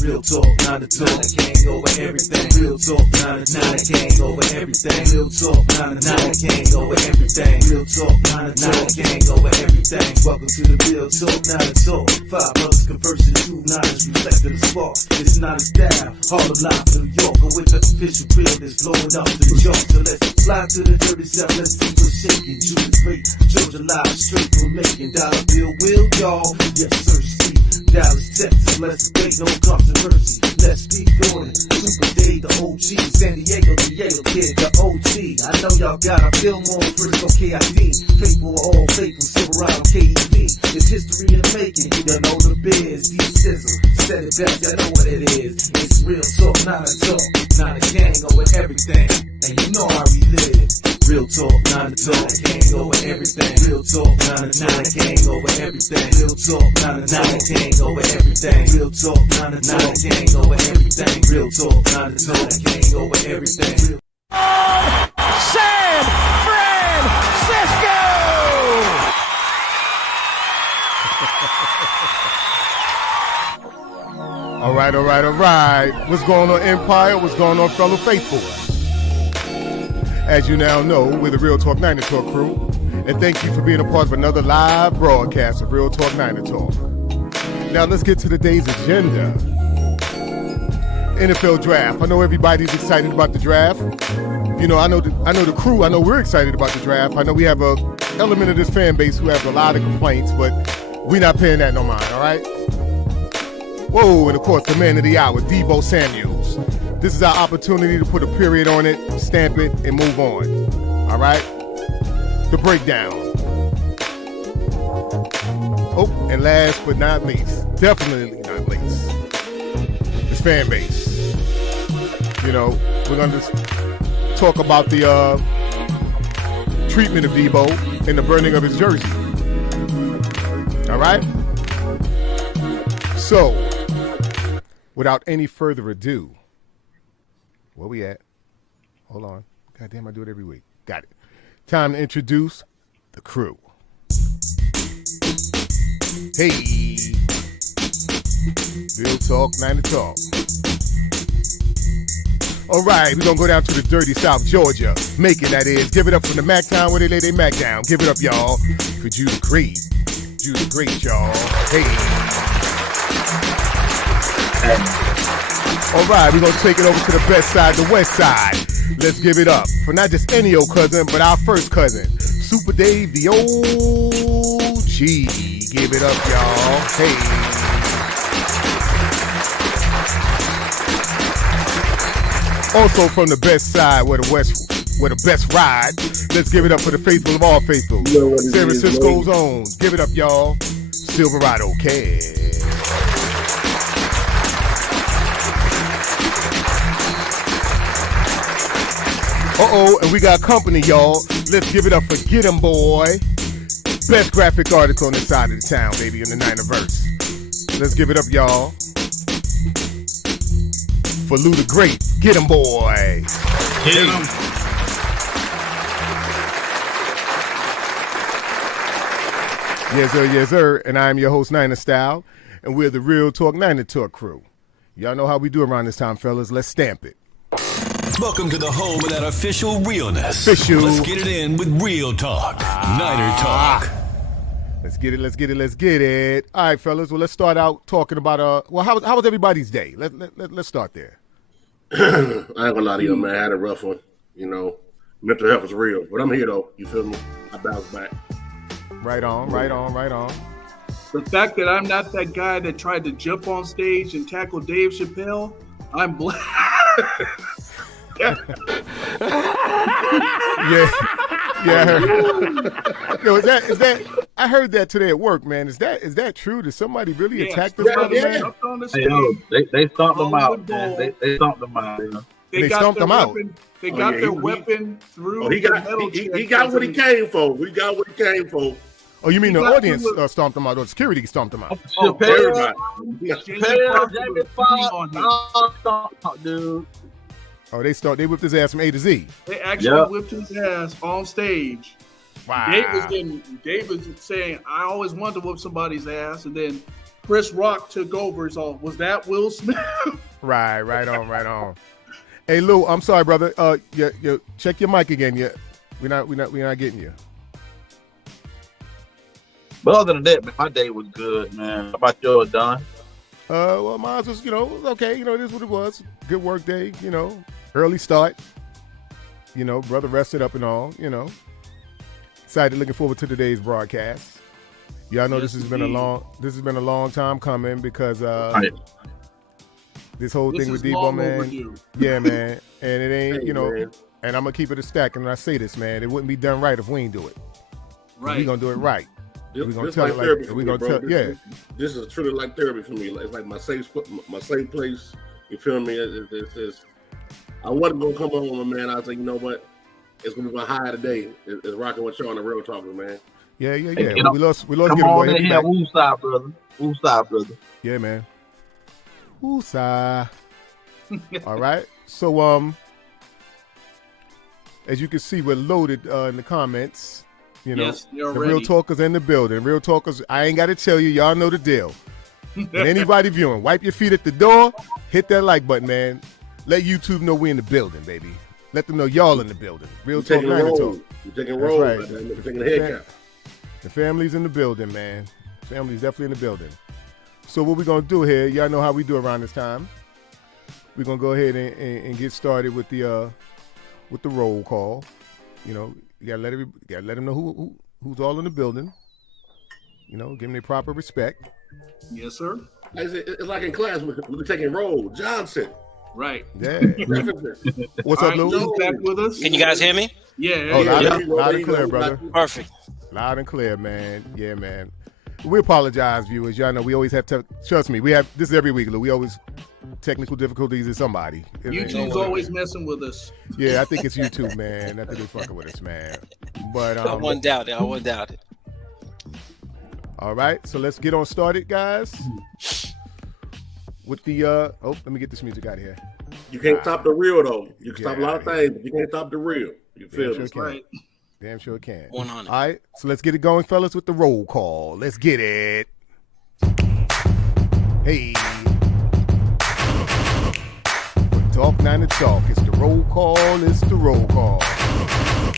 Real talk, 9 to 2, I can't go over everything. Real talk, 9 to 9, I can't go over everything. Real talk, 9 to 9, I can't go over everything. Real talk, 9 to 9, I can't go over everything. Welcome to the Real Talk, 9 to Talk. 5 brothers conversing, 2 nines reflecting the spark. It's not a style, Harlem live from New York. But with the official real that's blowing up the joint. So let's fly to the dirty south, let's see what's shaking. Judas Great, Georgia live, straight from making dollar bill, will y'all? Yes, sir, see. Dallas, Texas, let's debate, no controversy. Let's keep going. Super Day, the OG, San Diego, the Yale kid, the OT. I know y'all got a film on Frisco KID. Faithful, all faithful, Silverado KEV. It's history in making. You know the biz, deep sizzle. Said it best, I know what it is. It's real talk, not a talk, not a gang over everything. And you know how we live. Real talk, 9 to 2, I can't go with everything. Real talk, 9 to 9, I can't go with everything. Real talk, 9 to 9, I can't go with everything. Real talk, 9 to 9, I can't go with everything. Real talk, 9 to 2, I can't go with everything. San Francisco! All right. What's going on, Empire? What's going on, fellow faithful? As you now know, we're the Real Talk 9 to Talk crew, and thank you for being a part of another live broadcast of Real Talk 9 to Talk. Now let's get to today's agenda. NFL draft. I know everybody's excited about the draft. You know, I know the crew. I know we're excited about the draft. I know we have a element of this fan base who have a lot of complaints, but we're not paying that no mind. All right. Whoa, and of course the man of the hour, Deebo Samuels. This is our opportunity to put a period on it, stamp it, and move on. All right? The breakdown. Oh, and last but not least, definitely not least, this fan base. You know, we're going to talk about the treatment of Deebo and the burning of his jersey. All right? So, without any further ado, where we at? Hold on. God damn, I do it every week. Got it. Time to introduce the crew. Hey. Real Talk, 9 to Talk. All right, we're going to go down to the dirty South Georgia. Macon, that is. Give it up from the Mac Town where they lay their Mac down. Give it up, y'all, for Judah Great. Judah Great, y'all. Hey. All right, we're going to take it over to the best side, the west side. Let's give it up for not just any old cousin, but our first cousin, Super Dave, the OG. Give it up, y'all. Hey. Also from the best side, where the best ride. Let's give it up for the faithful of all faithful. San Francisco's own. Give it up, y'all. Silverado Cash. And we got company, y'all. Let's give it up for Getemboy. Best graphic article on this side of the town, baby, in the Nineverse. Let's give it up, y'all, for Lou the Great. Getemboy. Hit him. Yes, sir. And I'm your host, Niner Style, and we're the Real Talk 9 to Talk crew. Y'all know how we do around this time, fellas. Let's stamp it. Welcome to the home of that official realness. Official. Let's get it in with Real Talk. Niner Talk. Let's get it. All right, fellas. Well, let's start out talking about how was everybody's day? Let's start there. I ain't gonna lie to you, man. I had a rough one. You know, mental health is real, but I'm here though. You feel me? I bounce back. Right on. The fact that I'm not that guy that tried to jump on stage and tackle Dave Chappelle, I'm blessed. Yeah. I heard. Yo, is that? I heard that today at work, man. Is that true? Did somebody really attack this brother, man? Hey, yo, they stomped them out, man. They stomped them out. You know? They stomped them out. They got their weapon through. He got what he came for. We got what he came for. Oh, you mean the audience stomped them out, or security stomped them out? Everybody. Jamie Foxx, stomped out, dude. Oh, they whipped his ass from A to Z. They actually whipped his ass on stage. Wow. Dave was saying, I always wanted to whip somebody's ass, and then Chris Rock took over. So was that Will Smith? Right on. Hey Lou, I'm sorry, brother. You check your mic again. Yeah, we're not getting you. But other than that, man, my day was good, man. How about yours, Don? Well, mine was, okay. It is what it was. Good work day. Early start. Brother rested up and all. Excited, looking forward to today's broadcast. Y'all know this has been a long time coming because this whole thing with Deebo, man. Overdue. Yeah, man. And it ain't, Man. and I'm gonna keep it a stack. And when I say this, man, it wouldn't be done right if we ain't do it. Right. We gonna do it right. We're gonna This tell like it therapy like for we me, gonna bro. tell. Yeah. This is truly like therapy for me. It's like my safe place. You feel me? It's I wasn't gonna come on, man. I was like, you know what? It's gonna be my high today. It's rocking with y'all on the Real Talkers, man. Yeah. Hey, We lost Come Getemboy. on He'll in be here, back. woosah, brother. Yeah, man. Woosah. All right. So as you can see, we're loaded in the comments. Yes, you're the ready. Real Talkers in the building. Real Talkers, I ain't got to tell you. Y'all know the deal. And anybody viewing, wipe your feet at the door. Hit that like button, man. Let YouTube know we in the building, baby. Let them know y'all in the building. Real Talk, Taking Niner roll. Talk. You're taking That's roll. right. Man. You're taking the head count. The family's in the building, man. Family's definitely in the building. So what we're going to do here, y'all know how we do around this time. We're going to go ahead and get started with the roll call. You gotta let them know who's all in the building. Give them their proper respect. Yes, sir. It's like in class, we're taking roll. Johnson. Right. Yeah. Jefferson. What's All up, right, Lou? Lou's back with us. Can you guys hear me? Yeah. Oh, yeah. loud and clear, brother. Perfect. Loud and clear, man. Yeah, man. We apologize, viewers. Y'all know we always have to. Trust me, this is every week, Lou. We always technical difficulties with somebody. YouTube's always messing with us. Yeah, I think it's YouTube, man. I think they're fucking with us, man. But I won't doubt it. All right, so let's get on started, guys. With the let me get this music out of here. You can't stop the real though. You can stop a lot of things, but you can't stop the real. You feel me? Sure Right. Damn sure it can. 100. All right, so let's get it going, fellas, with the roll call. Let's get it. Hey. Talk Niner Talk. It's the roll call. It's the roll call.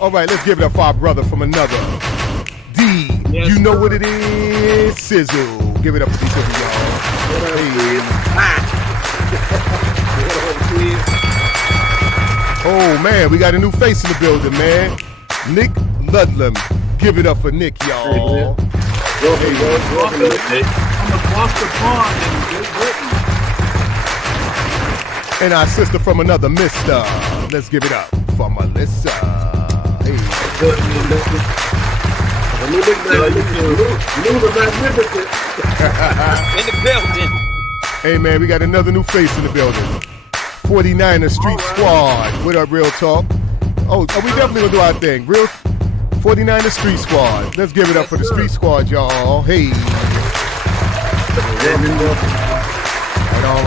All right, let's give it up for our brother from another. D. Yes, you know sir. what it is. Sizzle. Give it up for D Sizzle, y'all. Oh, man, we got a new face in the building, man. Nick Ludlam. Give it up for Nick, y'all. From across the pond in Great Britain. And our sister from another mister. Let's give it up for Melissa. Hey. In the building. Hey, man, we got another new face in the building. 49er Street Squad. What up, Real Talk? Oh, we definitely gonna do our thing. Real 49er Street Squad. Let's give it up for the Street Squad, y'all. Hey.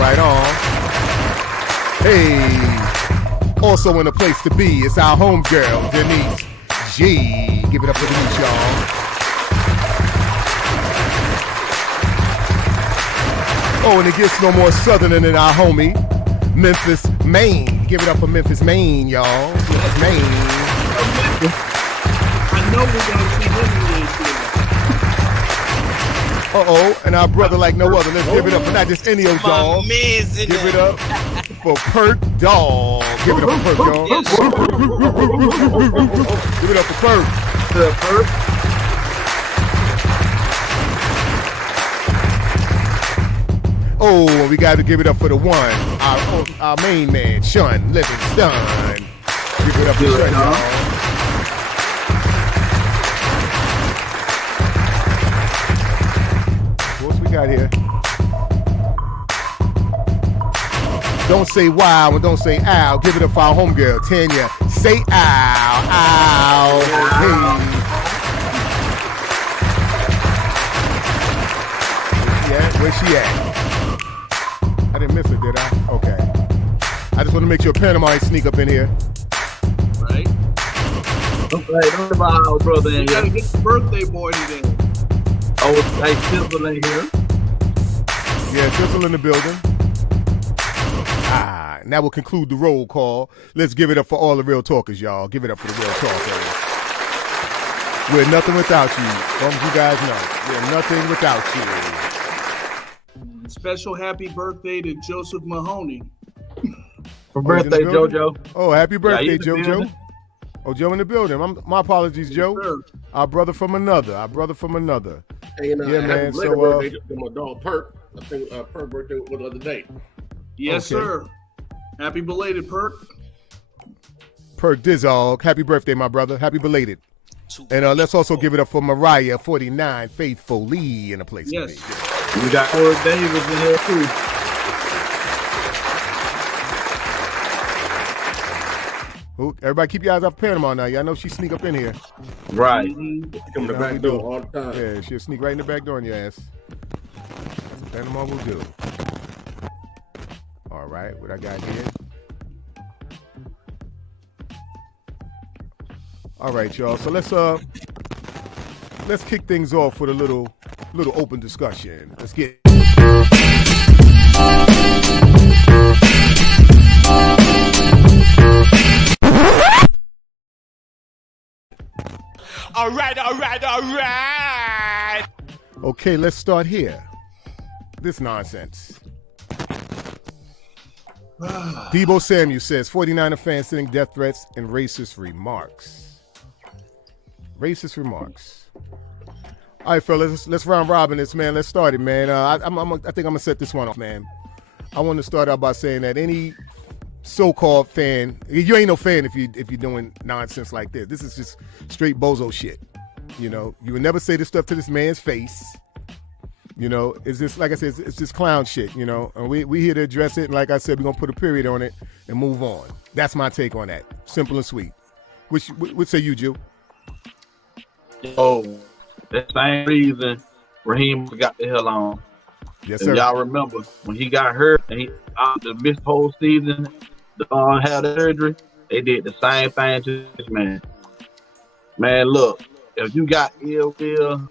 Right on. Hey. Also in a place to be, it's our homegirl, Denise G. Give it up for Denise, y'all. Oh, and it gets no more southern than our homie, Memphis, Maine. Give it up for Memphis, Maine, y'all. Memphis, Maine. I know we're gonna see him in the Uh-oh, and our brother like no other. Let's give it up for not just any old My dog. man's in Give there. it up for Perk Dog. Give it up for Perk, y'all. Yes, sir. Give it up for Perk. Oh, we got to give it up for the one, our main man, Sean Livingston. Give it up for Sean, y'all. What else we got here? Don't say wow and don't say ow. Give it up for our homegirl, Tanya. Say ow, ow, hey. Where's she at? I didn't miss her, did I? Okay. I just want to make sure Panama ain't sneak up in here. right? Don't about our brother in You gotta here. get the birthday boy today. Oh, hey, Sizzle in here. Yeah, Sizzle in the building. And that will conclude the roll call. Let's give it up for all the real talkers, y'all. Give it up for the real talkers. We're nothing without you. As long as you guys know, we're nothing without you. Special happy birthday to Joseph Mahoney. For birthday, in the building? JoJo. Oh, happy birthday, he's in the JoJo. building. Oh, Joe in the building. My apologies, Joe. Sir. Our brother from another. Hey, and, Yeah, happy man, belated so, birthday to my dog Perk. I think Perk birthday was the other day. Yes, Okay. sir. Happy belated, Perk. Perk Dizog. Happy birthday, my brother. Happy belated. And let's also give it up for Mariah, 49, faithfully in a place. Yes. We got Corey Davis in here too. Ooh, everybody keep your eyes off Panama now. Y'all know she sneak up in here. Right. Come to the Yeah, back we door do. all the time. Yeah, she'll sneak right in the back door in your ass. That's what Panama will do. All right, what I got here? All right, y'all. So let's kick things off with a little open discussion. Let's get. All right. Okay, let's start here. This nonsense. Deebo Samuel says 49er fans sending death threats and racist remarks. Racist remarks. All right, fellas, let's round robin this, man. Let's start it, man. I think I'm gonna set this one off, man. I want to start out by saying that any so-called fan, you ain't no fan if you're doing nonsense like this. This is just straight bozo shit. You know, you would never say this stuff to this man's face. You know, it's just, like I said, it's just clown shit, you know. And we here to address it, and like I said, we're going to put a period on it and move on. That's my take on that. Simple and sweet. What say you, Jew? Oh, that same reason Raheem got the hell on. Yes, If sir. y'all remember when he got hurt and he missed the whole season, had the surgery, they did the same thing to this man. Man, look, if you got ill will,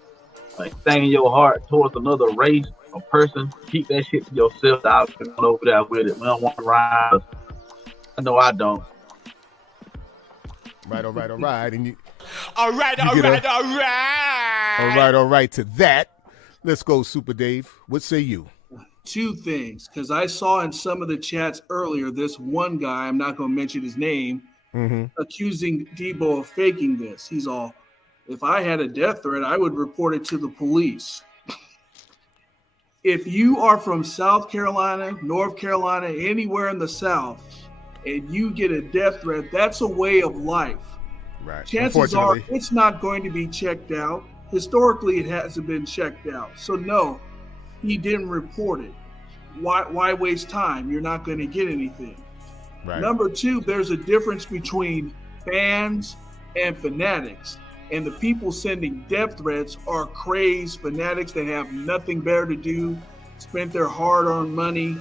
like thing in your heart towards another race or person, keep that shit to yourself. I'll be over there with it. We don't want to rise. I know I don't. Right, all right, all right. And you, All right. all right to that. Let's go, Super Dave. What say you? Two things, because I saw in some of the chats earlier this one guy, I'm not going to mention his name, accusing Deebo of faking this. He's all, if I had a death threat, I would report it to the police. If you are from South Carolina, North Carolina, anywhere in the South, and you get a death threat, that's a way of life. Right. Chances are it's not going to be checked out. Historically, it hasn't been checked out. So no, he didn't report it. Why waste time? You're not going to get anything. Right. Number two, there's a difference between fans and fanatics. And the people sending death threats are crazed fanatics that have nothing better to do, spent their hard-earned money.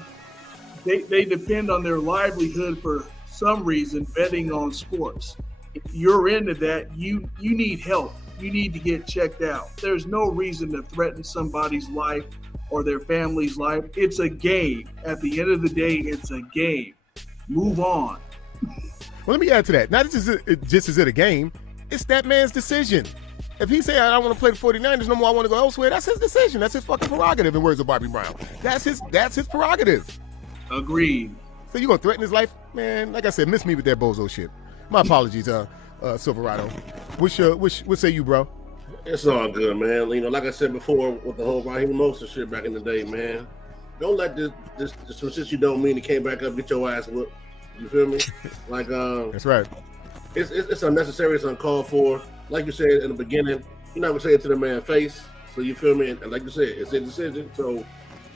They depend on their livelihood for some reason, betting on sports. If you're into that, you need help. You need to get checked out. There's no reason to threaten somebody's life or their family's life. It's a game. At the end of the day, it's a game. Move on. Well, let me add to that. Not just is it a game, it's that man's decision. If he say I don't want to play the 49ers no more, I want to go elsewhere, that's his decision. That's his fucking prerogative, in words of Bobby Brown. That's his prerogative. Agreed. So you gonna threaten his life? Man, like I said, miss me with that bozo shit. My apologies, Silverado. What say you, bro? It's all good, man. You know, like I said before with the whole Raheem Mostert shit back in the day, man. Don't let this some shit you don't mean to came back up, get your ass whooped. You feel me? Like That's right. It's unnecessary, it's uncalled for. Like you said in the beginning, you're not gonna say it to the man's face. So you feel me? And like you said, it's a decision. So,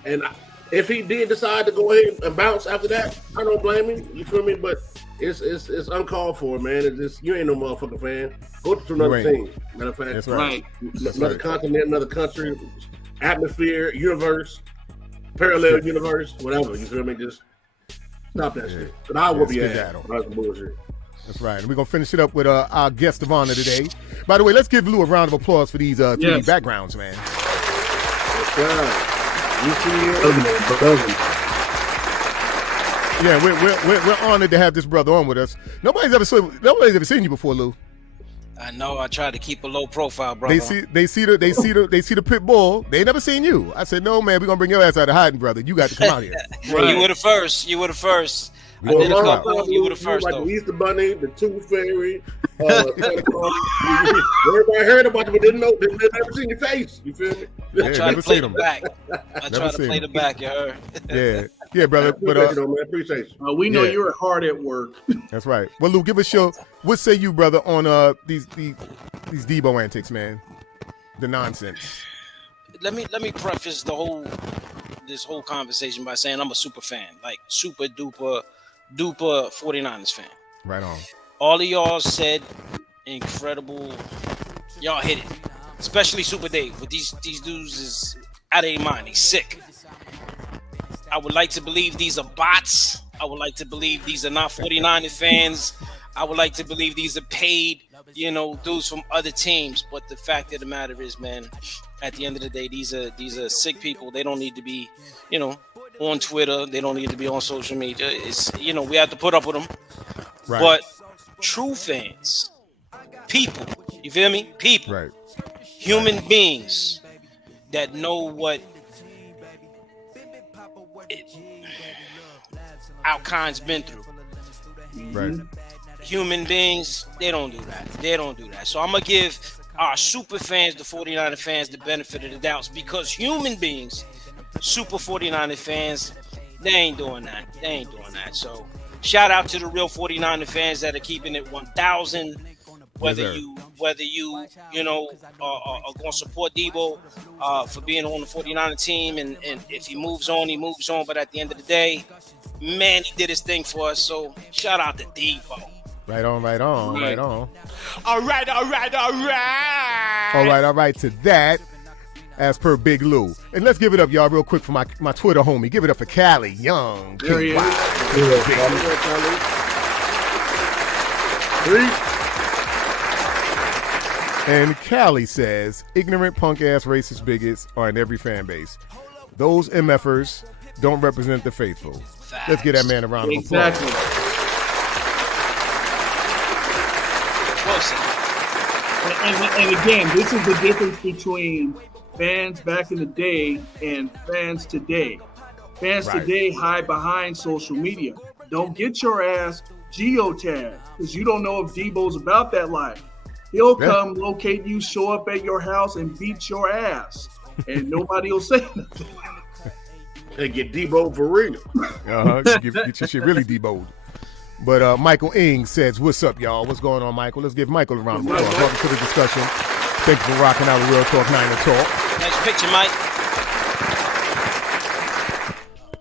and if he did decide to go ahead and bounce after that, I don't blame him. You feel me? But it's uncalled for, man. It's just you ain't no motherfucking fan. Go to another team. Matter of fact, that's right. Another continent, another country, atmosphere, universe, parallel universe, whatever. You feel me? Just stop that shit. But I will be ass. That's some bullshit. That's right. And we're going to finish it up with our guest of honor today. By the way, let's give Lou a round of applause for these 3D backgrounds, man. Yeah, we're honored to have this brother on with us. Nobody's ever seen you before, Lou. I know. I try to keep a low profile, bro. They see the pit bull. They never seen you. I said, no, man, we're gonna bring your ass out of hiding, brother. You got to come out here. Right. You were the first. I did a couple. You were the first, like though. The Easter Bunny, the Tooth Fairy. Everybody heard about you, but didn't never seen your face. You feel me? I try to play the back. You heard? Yeah, brother. Appreciate you, man. Appreciate you. We know you're hard at work. That's right. Well, Lou, give us what say you, brother, on these Deebo antics, man? The nonsense. Let me preface this whole conversation by saying I'm a super fan, like super duper 49ers fan. Right on. All of y'all said incredible. Y'all hit it, especially Super Dave. But these dudes is out of their mind. They sick. I would like to believe these are bots. I would like to believe these are not 49ers fans. I would like to believe these are paid, dudes from other teams. But the fact of the matter is, man, at the end of the day, these are sick people. They don't need to be, on Twitter. They don't need to be on social media. It's, we have to put up with them. Right. But true fans, people, you feel me? People, right. Human beings that know what our kind's been through. Right. Human beings, they don't do that. So I'm going to give our super fans, the 49er fans, the benefit of the doubts, because human beings, super 49er fans, they ain't doing that. So shout out to the real 49er fans that are keeping it 1,000. Whether you are going to support Deebo for being on the 49er team, and if he moves on, he moves on. But at the end of the day, man, he did his thing for us. So shout out to Deebo. Right on. All right to that, as per Big Lou. And let's give it up, y'all, real quick for my Twitter homie. Give it up for Cali Young. There he is. And Callie says, ignorant, punk-ass, racist bigots are in every fan base. Those MFers don't represent the faithful. Facts. Let's give that man a round of applause. Exactly. And again, this is the difference between fans back in the day and fans today. Fans today hide behind social media. Don't get your ass geotagged, because you don't know if Deebo's about that life. He'll come locate you, show up at your house, and beat your ass. And nobody will say nothing. They get Deebo for real. Get your shit really Deebo'd. But Michael Ing says, what's up, y'all? What's going on, Michael? Let's give Michael a round of applause. Welcome to the discussion. Thank you for rocking out with Real Talk Niner Talk. Nice picture, Mike.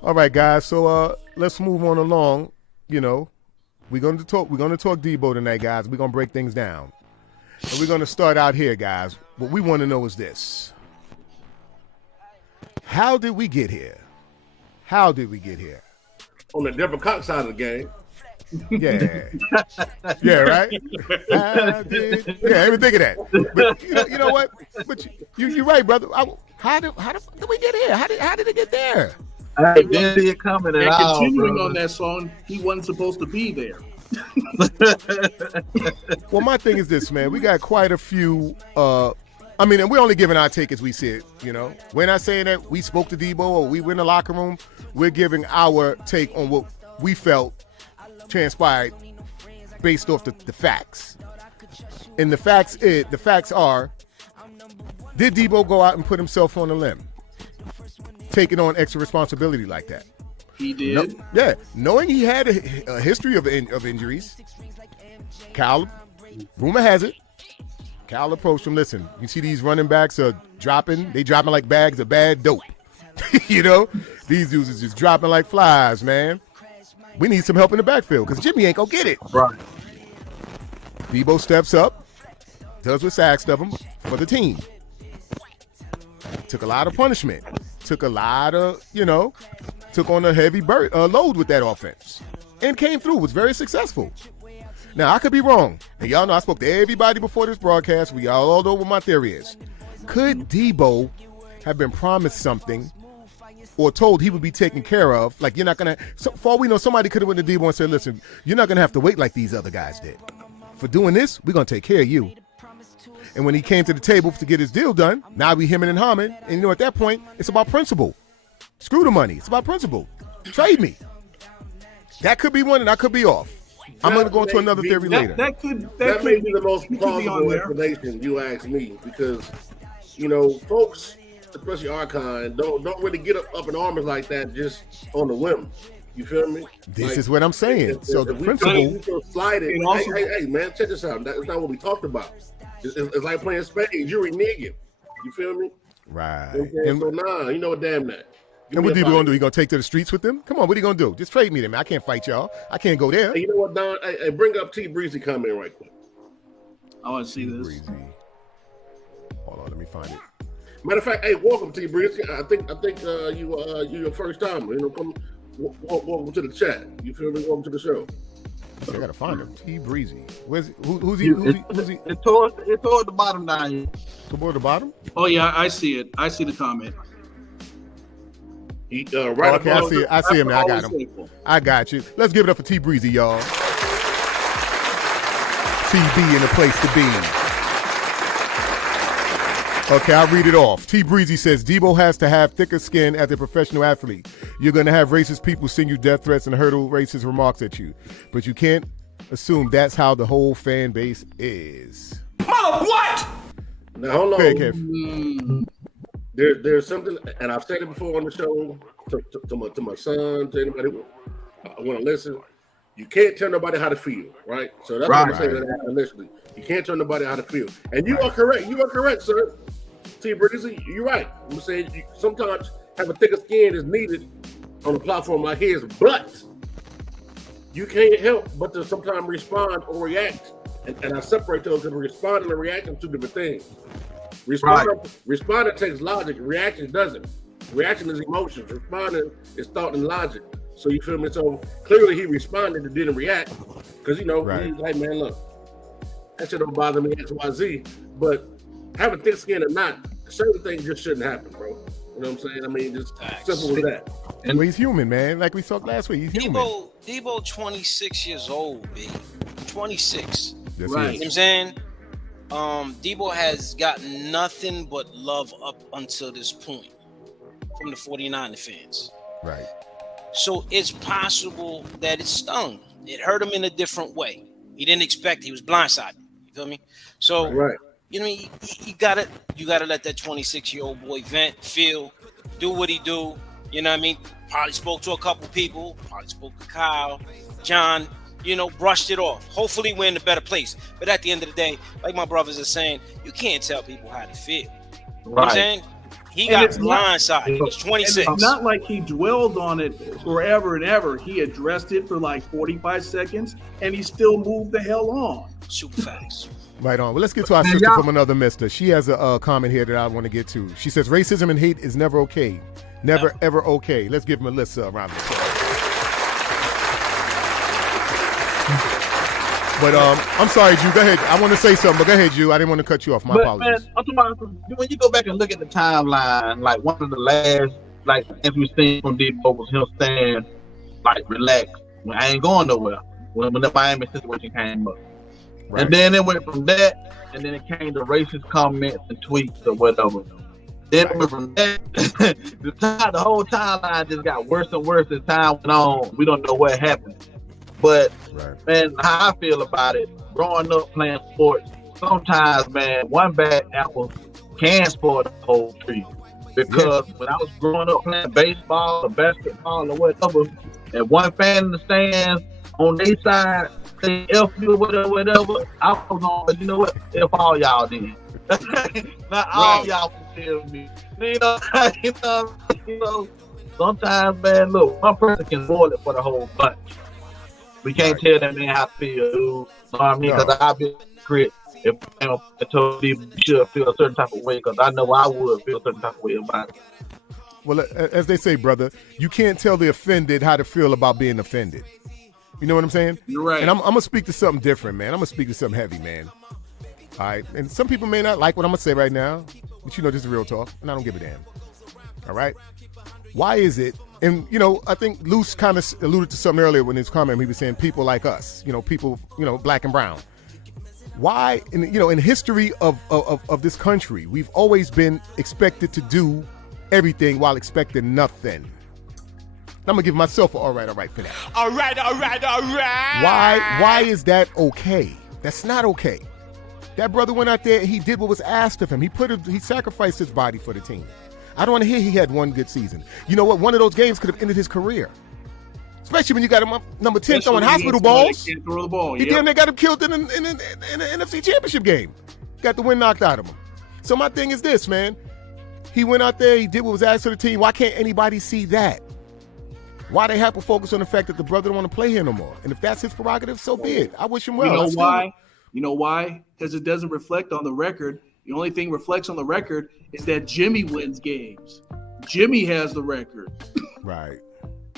All right, guys. So let's move on along. We're gonna talk Deebo tonight, guys. We're gonna break things down. And we're gonna start out here, guys. What we want to know is this: how did we get here? On the different side of the game. Yeah. Yeah, right? I didn't think of that. But you know what? But you're right, brother. How did we get here? How did it get there? I didn't see it coming at all. Continuing on that song, he wasn't supposed to be there. Well, my thing is this, man. We got quite a few. I mean, and we're only giving our take as we see it. You know, we're not saying that we spoke to Deebo or we were in the locker room. We're giving our take on what we felt transpired based off the facts. And the facts are, did Deebo go out and put himself on a limb, taking on extra responsibility like that? He did. Knowing he had a history of injuries. Cal, rumor has it, Cal approached him. Listen, you see these running backs are dropping. They dropping like bags of bad dope. You know, these dudes is just dropping like flies, man. We need some help in the backfield because Jimmy ain't gonna get it. Right. Deebo steps up, does what's asked of him for the team. Took a lot of punishment. Took a lot of, took on a heavy load with that offense. And came through, was very successful. Now, I could be wrong. And y'all know I spoke to everybody before this broadcast. We all know what my theory is. Could Deebo have been promised something or told he would be taken care of? Like, you're not going to, for all we know, somebody could have went to Deebo and said, listen, you're not going to have to wait like these other guys did. For doing this, we're going to take care of you. And when he came to the table to get his deal done, now we hemming and hawing. And at that point, it's about principle. Screw the money. It's about principle. Trade me. That could be one and I could be off. I'm going to go into another theory later. That may be the most plausible explanation you ask me because, folks, especially our kind, don't really get up in arms like that just on the whim. You feel me? This is what I'm saying. So the principle. We feel slighted. Hey, man, check this out. That's not what we talked about. It's like playing spades. You're reneging. You feel me? Right. And so damn that. And what Deebo gonna do? He gonna take to the streets with them? Come on, what are you gonna do? Just trade me then, man. I can't fight y'all. I can't go there. Hey, you know what, Don? Hey, bring up T Breezy comment right quick. I want to see this. Breezy. Hold on, let me find it. Matter of fact, hey, welcome T Breezy. I think you your first time. Come welcome to the chat. You feel me? Welcome to the show. I gotta find him. T Breezy. Who's he? It's toward the bottom down here. Toward the bottom? Oh yeah, I see it. I see the comment. Okay, I see him now. I got him. I got you. Let's give it up for T Breezy, y'all. TB in the place to be. Okay, I'll read it off. T Breezy says Deebo has to have thicker skin as a professional athlete. You're gonna have racist people send you death threats and hurl racist remarks at you, but you can't assume that's how the whole fan base is. Mother, what? Now hold on. Go ahead, Kev. There's something, and I've said it before on the show to my son, to anybody who want to listen. You can't tell nobody how to feel, right? So that's what I'm saying initially. You can't tell nobody how to feel, and you are correct. You are correct, sir. T. Breezy, you're right. I'm saying sometimes have a thicker skin is needed on a platform like his, but you can't help but to sometimes respond or react, and I separate those because respond and reaction are two different things. Responding takes logic. Reaction doesn't. Reaction is emotions. Responding is thought and logic. So you feel me? So clearly he responded and didn't react because he's like, man, look, that shit don't bother me X, Y, Z. But having thick skin or not, certain things just shouldn't happen, bro. You know what I'm saying? I mean, just simple as that. And he's human, man. Like we talked last week, he's human. Deebo, 26 years old, B. 26. Yes, right. You know what I'm saying? Deebo has gotten nothing but love up until this point from the 49er fans. Right. So it's possible that it stung. It hurt him in a different way. He didn't expect. He was blindsided. You feel me? So, you gotta let that 26-year-old boy vent, feel, do what he do. You know what I mean? Probably spoke to a couple people. Probably spoke to Kyle, John. Brushed it off. Hopefully we're in a better place. But at the end of the day, like my brothers are saying, you can't tell people how to feel. You know what I'm saying? He got blindsided. He's 26. And it's not like he dwelled on it forever and ever. He addressed it for like 45 seconds, and he still moved the hell on. Super facts. Right on. Well, let's get to our sister from another mister. She has a comment here that I want to get to. She says, racism and hate is never okay. Never, ever okay. Let's give Melissa a round of applause. But I'm sorry, Jew. Go ahead. I want to say something, but go ahead, Jew. I didn't want to cut you off. My apologies. Man, I'm talking about, when you go back and look at the timeline, like one of the last things we seen from Deebo was him saying, like, relax. I ain't going nowhere. when the Miami situation came up. Right. And then it went from that, and then it came to racist comments and tweets or whatever. Then it went from that, the whole timeline just got worse and worse as time went on. We don't know what happened. But, man, how I feel about it, growing up playing sports, sometimes, man, one bad apple can spoil the whole tree. Because when I was growing up playing baseball or basketball or whatever, and one fan in the stands on their side say F you or whatever, I was on, but you know what? F all y'all then. Not all y'all can tell me. You know, sometimes, man, look, one person can spoil it for the whole bunch. We can't tell that man how to feel, dude. You know what I mean? Because I've been crit. If I told you should feel a certain type of way, because I know I would feel a certain type of way about it. Well, as they say, brother, you can't tell the offended how to feel about being offended. You know what I'm saying? You're right. And I'm going to speak to something different, man. I'm going to speak to something heavy, man. All right? And some people may not like what I'm going to say right now, but you know this is real talk, and I don't give a damn. All right? Why is it, and, you know, I think Luce kind of alluded to something earlier when his comment, he was saying people like us, you know, people, you know, black and brown. Why, in history of this country, we've always been expected to do everything while expecting nothing. I'm gonna give myself an all right for that. All right. Why is that okay? That's not okay. That brother went out there and he did what was asked of him. He sacrificed his body for the team. I don't want to hear he had one good season. You know what? One of those games could have ended his career. Especially when you got him up number 10 throwing hospital balls. Can't throw the ball. He damn near got him killed in an NFC Championship game. Got the win knocked out of him. So my thing is this, man. He went out there, he did what was asked of the team. Why can't anybody see that? Why they have to focus on the fact that the brother don't want to play here no more? And if that's his prerogative, so be it. I wish him well. You know why? You know why? Because it doesn't reflect on the record. The only thing reflects on the record is that Jimmy wins games. Jimmy has the record. Right.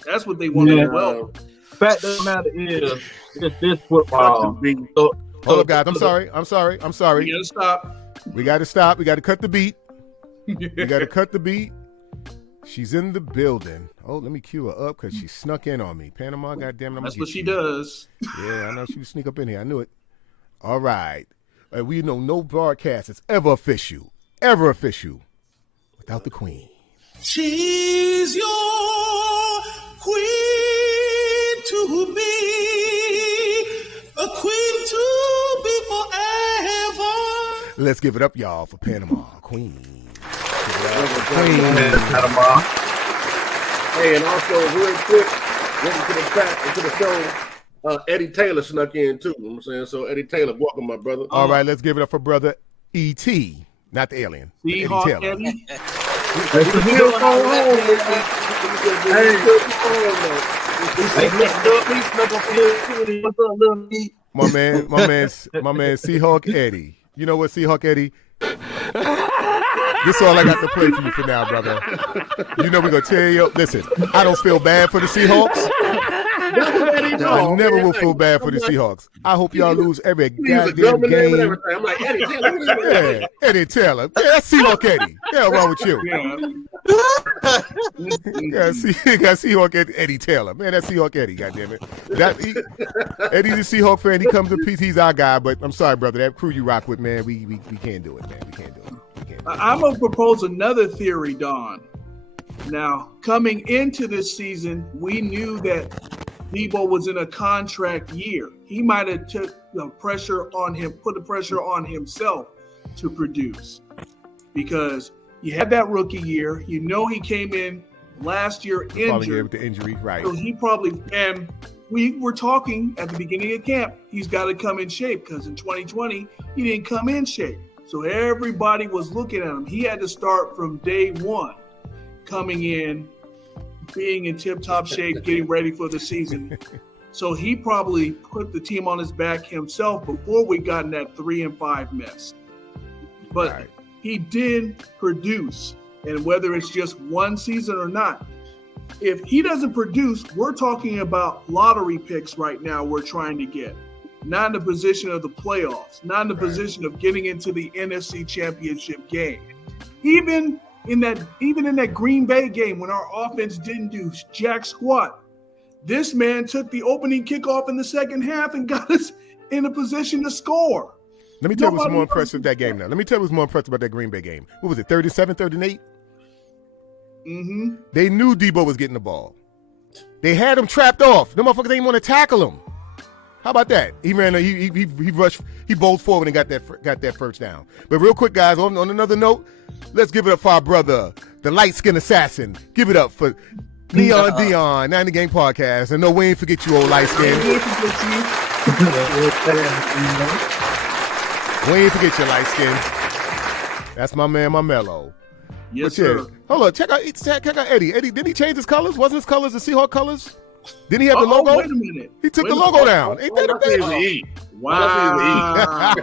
That's what they want to know. Fact of the matter is, this football. Hold up, guys. I'm sorry. You gotta stop. We got to stop. We got to cut the beat. She's in the building. Oh, let me cue her up because she snuck in on me. Panama, goddamn it. That's what she does. Yeah, I know she would sneak up in here. I knew it. All right. We know no broadcast is ever official without the queen. She's your queen to be, a queen to be forever. Let's give it up, y'all, for Panama Queen. Panama. Hey, and also real quick, welcome to the chat and to the show. Eddie Taylor snuck in too. You know what I'm saying? So Eddie Taylor, welcome, my brother. All right, let's give it up for brother E.T., not the alien. Eddie Taylor. My man, Seahawk Eddie. You know what, Seahawk Eddie? This is all I got to play for you for now, brother. You know we're going to tell you. Listen, I don't feel bad for the Seahawks. I never will feel bad for the Seahawks. I hope y'all lose every goddamn game. I'm like, Eddie Taylor. Yeah, Eddie Taylor. Yeah, that's Seahawk Eddie. Hell wrong with you? Got Seahawk Eddie Taylor. Man, that's Seahawk Eddie, goddamn it. Eddie's a Seahawk fan. He comes to peace. He's our guy. But I'm sorry, brother. That crew you rock with, man, we can't do it, man. We can't do it. I'm going to propose another theory, Don. Now, coming into this season, we knew that Deebo was in a contract year. He might have put the pressure on himself to produce, because you had that rookie year. You know he came in last year injured. With the injury, right? So he probably, and we were talking at the beginning of camp, he's got to come in shape, because in 2020 he didn't come in shape. So everybody was looking at him. He had to start from day one, coming in, being in tip-top shape, getting ready for the season. So he probably put the team on his back himself before we got in that 3-5 mess. But he did produce, and whether it's just one season or not, if he doesn't produce, we're talking about lottery picks right now we're trying to get. Not in the position of the playoffs, not in the position of getting into the NFC Championship game. Even in that Green Bay game when our offense didn't do jack squat, This man took the opening kickoff in the second half and got us in a position to score. Let me tell you what's more impressive that game now. Let me tell you what's more impressive about that Green Bay game. What was it, 37, 38? Mm-hmm. They knew Deebo was getting the ball. They had him trapped off. The motherfuckers didn't want to tackle him. How about that? He ran. He rushed. He bowled forward and got that first down. But real quick, guys. On another note, let's give it up for our brother, the light skinned assassin. Give it up for Neon Dion, 90 Game Podcast. And no, we ain't forget you, old light skin. We ain't forget you, light skin. That's my man, my mellow. Yes, sir. Hold on. Check out Eddie. Eddie, didn't he change his colors? Wasn't his colors the Seahawk colors? Didn't he have the logo? Wait a minute. He took the logo down. Ain't that a bitch? Wow.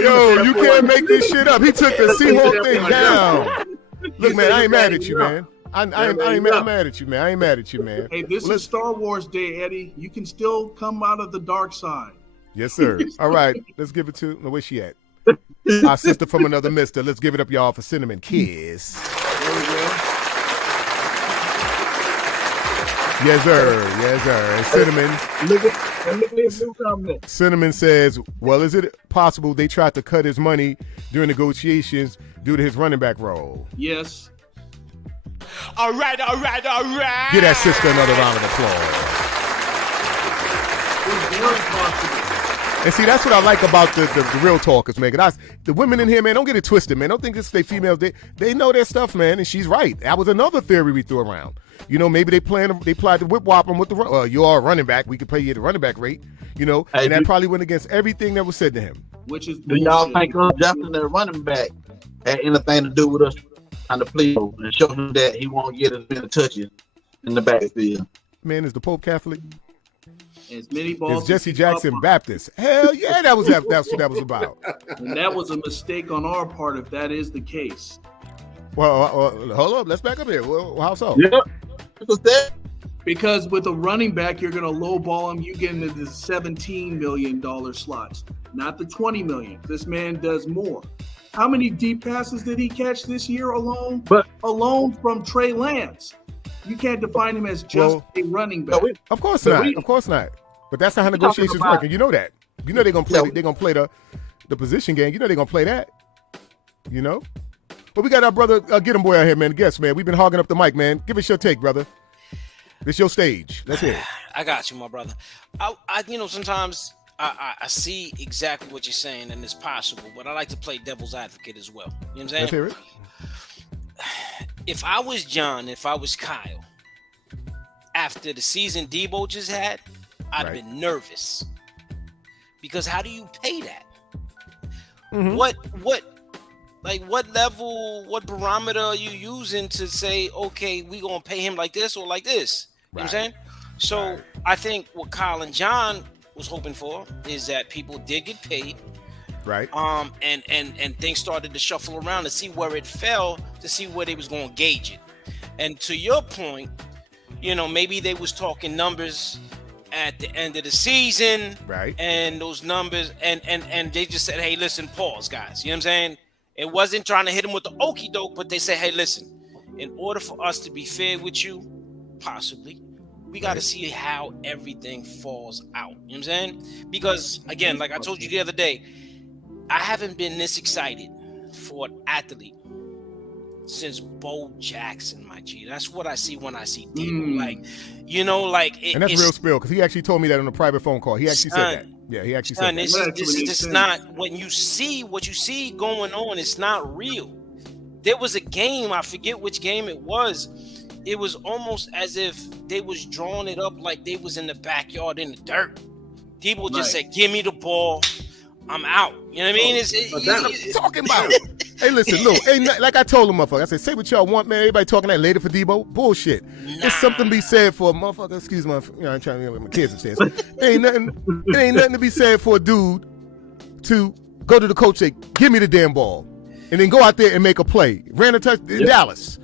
Yo, you can't make this shit up. He took the Seahawk thing down. Look, man, I ain't mad at you, man. I ain't mad at you, man. I ain't mad at you, man. Hey, this is Star Wars Day, Eddie. You can still come out of the dark side. Yes, sir. All right, let's give it to. No, where's she at? Our sister from another mister. Let's give it up, y'all, for Cinnamon Kiss. There we go. Yes, sir. Yes, sir. And Cinnamon says, well, is it possible they tried to cut his money during negotiations due to his running back role? Yes. All right. Give that sister another round of applause. It's very possible. And see, that's what I like about the real talkers, man. The women in here, man, don't get it twisted, man. Don't think this they females. They know their stuff, man, and she's right. That was another theory we threw around. You know, maybe they applied the whip whop them with the you are a running back. We could pay you the running back rate, you know, and that probably went against everything that was said to him. Which is do y'all think Justin, the running back, had anything to do with us trying to play and show him that he won't get as many touches in the backfield? Man, is the Pope Catholic? As many balls. Is Jesse Jackson Baptist? Hell yeah, that's what that was about. And that was a mistake on our part if that is the case. Well, hold up. Let's back up here. Well, how so? Yeah. Because with a running back, you're going to lowball him. You get into the $17 million slots, not the $20 million. This man does more. How many deep passes did he catch this year alone? Alone from Trey Lance. You can't define him as just a running back. Of course not. Of course not. But that's not how negotiations work, and you know that. You know they're gonna play. They're gonna play the position game. You know they're gonna play that. You know. But we got our brother Getemboy out here, man. Guest, man. We've been hogging up the mic, man. Give us your take, brother. This your stage. Let's hear it. I got you, my brother. I sometimes I see exactly what you're saying, and it's possible. But I like to play devil's advocate as well. You know what I'm saying? Let's hear it. If I was John, if I was Kyle, after the season Deebo just had, I'd have been nervous. Because how do you pay that? Mm-hmm. What level, what barometer are you using to say, okay, we gonna pay him like this or like this? You know what I'm saying? So I think what Kyle and John was hoping for is that people did get paid. Right. And things started to shuffle around to see where it fell, to see where they was going to gauge it. And to your point, you know, maybe they was talking numbers at the end of the season. Right. And those numbers, and they just said, hey, listen, pause, guys. You know what I'm saying? It wasn't trying to hit them with the okie doke, but they said, hey, listen, in order for us to be fair with you, possibly, we got to see how everything falls out. You know what I'm saying? Because, again, like I told you the other day, I haven't been this excited for an athlete since Bo Jackson, my G. That's what I see when I see Deebo. Like, you know, like and that's real spill because he actually told me that on a private phone call. He actually said that. Yeah, he actually said that. This is not when you see what you see going on. It's not real. There was a game, I forget which game it was. It was almost as if they was drawing it up like they was in the backyard in the dirt. Deebo just said, "Give me the ball. I'm out." You know what I mean? It's talking about. Hey, listen, look. Hey, like I told them, motherfucker. I said, say what y'all want, man. Everybody talking that later for Deebo. Bullshit. There's something to be said for a motherfucker. Excuse my, I'm trying to get my kids upstairs. It ain't nothing to be said for a dude to go to the coach and say, give me the damn ball. And then go out there and make a play. Ran a touch in Dallas.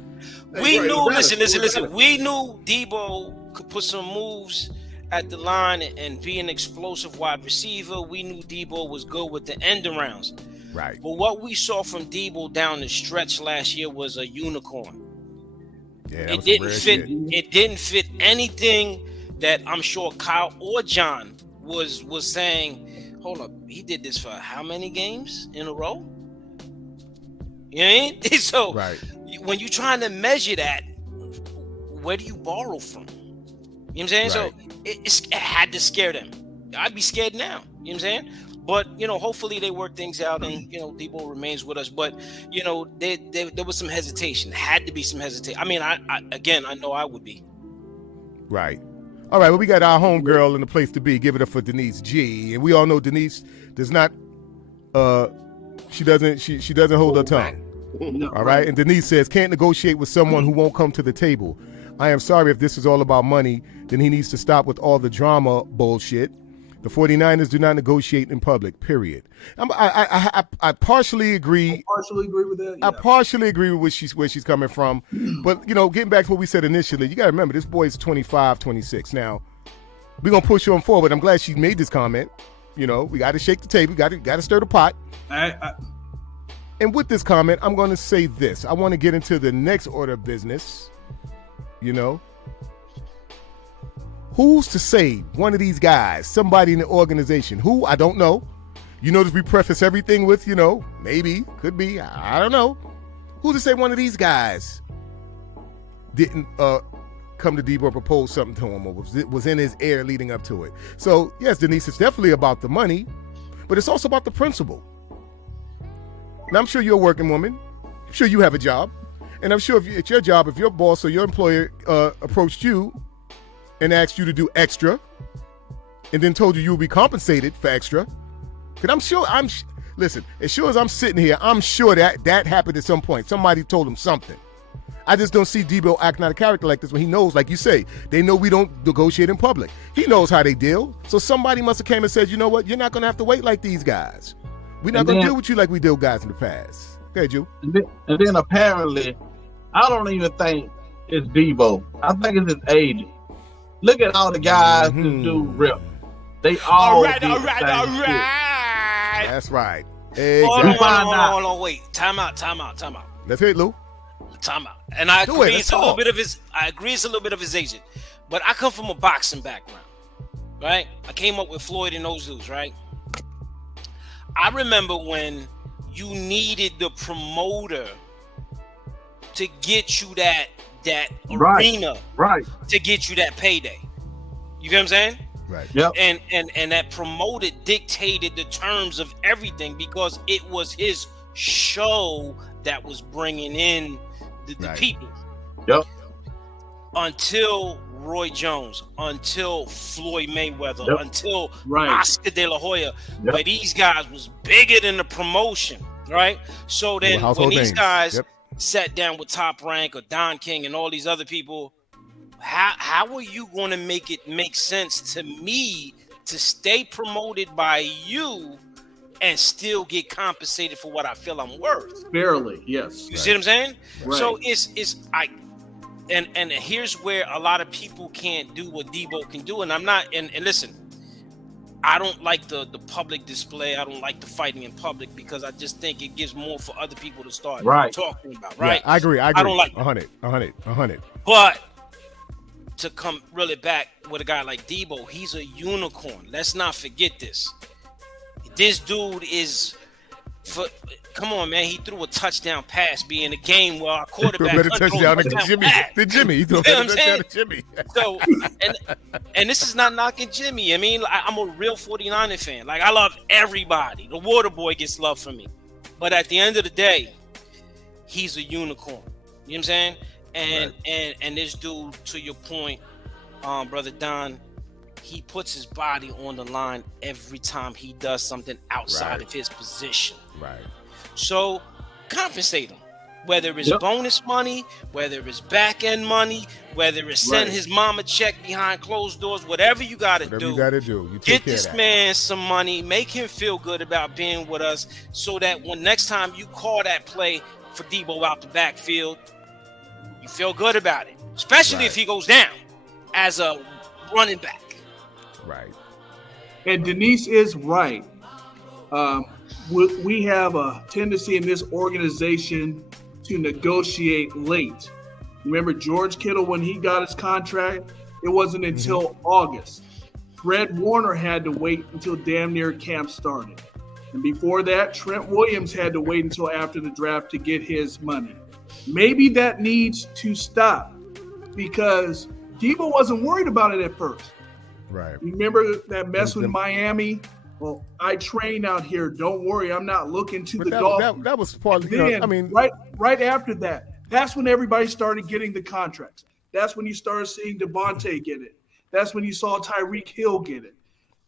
We knew, listen. We knew Deebo could put some moves at the line and be an explosive wide receiver. We knew Deebo was good with the end arounds. Right. But what we saw from Deebo down the stretch last year was a unicorn. Yeah, that It was some didn't rare fit. shit. It didn't fit anything that I'm sure Kyle or John was saying. Hold up, he did this for how many games in a row? You know what I mean? So Right. when you're trying to measure that, where do you borrow from? You know what I'm saying? Right. So it had to scare them. I'd be scared now. You know what I'm saying? But hopefully they work things out, and Deebo remains with us. But there was some hesitation. Had to be some hesitation. I mean, I know I would be. Right. All right. Well, we got our homegirl in the place to be. Give it up for Denise G. And we all know Denise does not. She doesn't hold her tongue. All right. And Denise says can't negotiate with someone who won't come to the table. I am sorry if this is all about money. Then he needs to stop with all the drama bullshit. The 49ers do not negotiate in public, period. I partially agree. I partially agree with that. Yeah. I partially agree with where she's coming from. But, getting back to what we said initially, you got to remember, this boy's 25, 26. Now, we're going to push on forward. I'm glad she made this comment. We got to shake the table. We got to stir the pot. And with this comment, I'm going to say this. I want to get into the next order of business. Who's to say one of these guys, somebody in the organization, who I don't know. You notice we preface everything with, maybe, could be, I don't know. Who's to say one of these guys didn't come to Deebo or propose something to him or was in his ear leading up to it? So, yes, Denise, it's definitely about the money, but it's also about the principle. Now, I'm sure you're a working woman. I'm sure you have a job. And I'm sure if it's your job, if your boss or your employer approached you and asked you to do extra and then told you will be compensated for extra, because listen, as sure as I'm sitting here, I'm sure that happened at some point. Somebody told him something. I just don't see Deebo acting out of character like this when he knows, like you say, they know we don't negotiate in public. He knows how they deal. So somebody must have came and said, you know what, you're not going to have to wait like these guys. We're not going to deal with you like we deal with guys in the past. Okay, Ju. And then apparently, I don't even think it's Deebo. I think it's his agent. Look at all the guys this dude rip. They all right. That's right. Exactly. Hold on, wait. Time out. Let's hear it, Lou. Time out. And I agree it's a little bit of his agent. But I come from a boxing background, right? I came up with Floyd and those dudes, right? I remember when you needed the promoter to get you that arena, right, to get you that payday. You get what I'm saying? Right. Yep. And that promoter dictated the terms of everything because it was his show that was bringing in the people. Yep. Until Roy Jones, until Floyd Mayweather, yep, until Oscar De La Hoya, yep, but these guys was bigger than the promotion, right? So then when these guys sat down with Top Rank or Don King and all these other people, how are you going to make it make sense to me to stay promoted by you and still get compensated for what I feel I'm worth? Barely, yes. You see what I'm saying? Right. So and here's where a lot of people can't do what Deebo can do. And I'm not, and listen, I don't like the public display. I don't like the fighting in public because I just think it gives more for other people to start talking about, right? Yeah, I agree. I don't like 100. But to come really back with a guy like Deebo, he's a unicorn. Let's not forget this. This dude is, come on, man. He threw a touchdown pass, being a game where our quarterback threw a touchdown to Jimmy. He threw a touchdown to Jimmy. So, and this is not knocking Jimmy. I mean, I'm a real 49er fan. Like, I love everybody. The Water Boy gets love from me. But at the end of the day, he's a unicorn. You know what I'm saying? And this dude, to your point, Brother Don, he puts his body on the line every time he does something outside of his position. Right. So compensate him, whether it's bonus money, whether it's back end money, whether it's send his mom a check behind closed doors, whatever you got to do. You get this man some money, make him feel good about being with us, so that when next time you call that play for Deebo out the backfield, you feel good about it, especially if he goes down as a running back. Right. And Denise is right. We have a tendency in this organization to negotiate late. Remember George Kittle when he got his contract? It wasn't until August. Fred Warner had to wait until damn near camp started. And before that, Trent Williams had to wait until after the draft to get his money. Maybe that needs to stop because Deebo wasn't worried about it at first. Right. Remember that mess with Miami? Well, I train out here. Don't worry, I'm not looking to the Dolphins. That was part of, Then, I mean, right after that, that's when everybody started getting the contracts. That's when you started seeing Devontae get it. That's when you saw Tyreek Hill get it.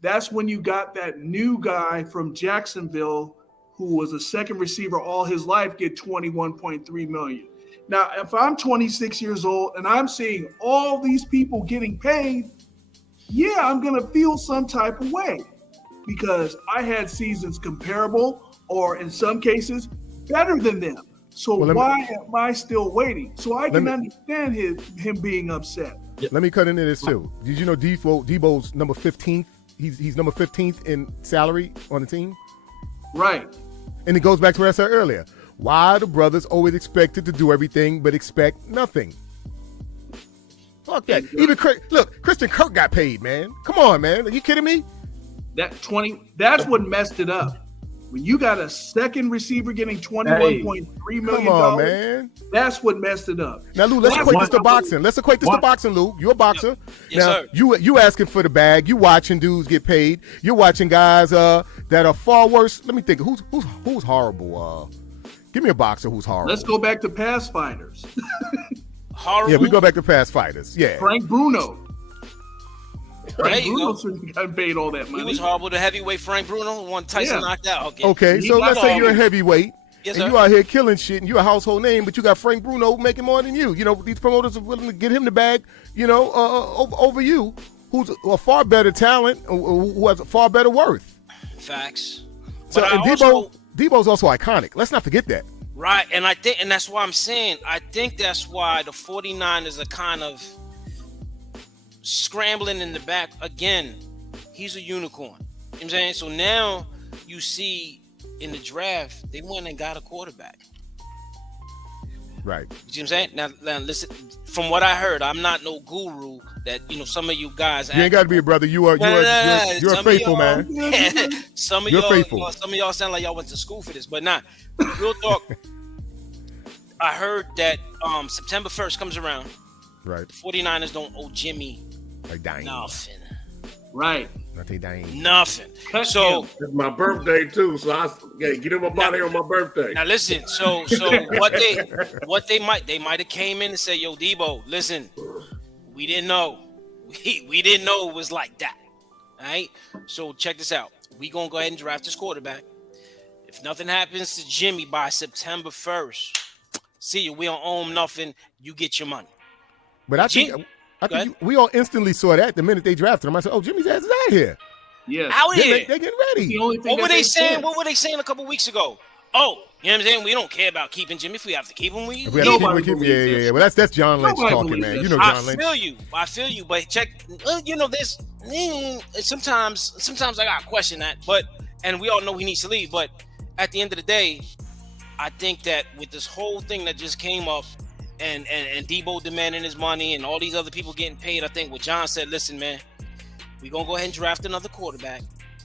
That's when you got that new guy from Jacksonville who was a second receiver all his life get $21.3 million. Now, if I'm 26 years old and I'm seeing all these people getting paid, yeah, I'm going to feel some type of way because I had seasons comparable or in some cases better than them. So why am I still waiting? So I can understand him being upset. Let me cut into this too. Did you know Deebo's number 15th? He's number 15th in salary on the team. Right. And it goes back to what I said earlier. Why the brothers always expected to do everything but expect nothing? Fuck that. Even Christian Kirk got paid, man. Come on, man. Are you kidding me? That's what messed it up. When you got a second receiver getting $21.3 million, come on, man. That's what messed it up. Now, Lou, let's equate this to boxing. Let's equate this to boxing, Lou. You're a boxer. Yes, now, sir. you asking for the bag. You watching dudes get paid. You're watching guys that are far worse. Let me think. Who's horrible? Give me a boxer who's horrible. Let's go back to past fighters. Horrible. Yeah, we go back to past fighters. Yeah. Frank Bruno. There you Bruno go. shouldn't have paid all that money. He was horrible to heavyweight Frank Bruno. One Tyson knocked out. Okay, so let's say you're a heavyweight. Yes, and sir. you out here killing shit, and you're a household name, but you got Frank Bruno making more than you. You know, these promoters are willing to get him the bag, over you, who's a far better talent, who has a far better worth. Facts. So, But and Deebo's also iconic. Let's not forget that. Right, and that's why I'm saying, I think that's why the 49ers are kind of scrambling in the back. Again, he's a unicorn. You know what I'm saying? So now you see in the draft, they went and got a quarterback. Right. You see what I'm saying? Now listen, from what I heard, I'm not no guru that, some of you guys. You ain't got to be a brother. You're a faithful man. Some of You're y'all, faithful. some of y'all sound like y'all went to school for this, but not. Real talk. I heard that September 1st comes around. Right. The 49ers don't owe Jimmy dying. nothing. Right. Not they dying. Nothing. So it's my birthday too, so I get him up out of here on my birthday. now listen. So what they might have came in and said, "Yo, Deebo, listen, we didn't know, we didn't know it was like that." All right. So check this out. We gonna go ahead and draft this quarterback. If nothing happens to Jimmy by September 1st, see you. We don't owe him nothing. You get your money. But I think we all instantly saw that the minute they drafted him. I said, "Oh, Jimmy's ass is out here." Yes. Out here. They're getting ready. The only thing What were they saying? What were they saying a couple weeks ago? Oh, you know what I'm saying? We don't care about keeping Jimmy. If we have to keep him, we If we have to Nobody keep him, believes yeah. this. Well, that's John Lynch Nobody talking, believes man. this. You know I John Lynch. feel you, but check. There's sometimes I gotta question that, and we all know he needs to leave. But at the end of the day, I think that with this whole thing that just came up, and Deebo demanding his money, and all these other people getting paid, I think what John said. Listen, man, we gonna go ahead and draft another quarterback.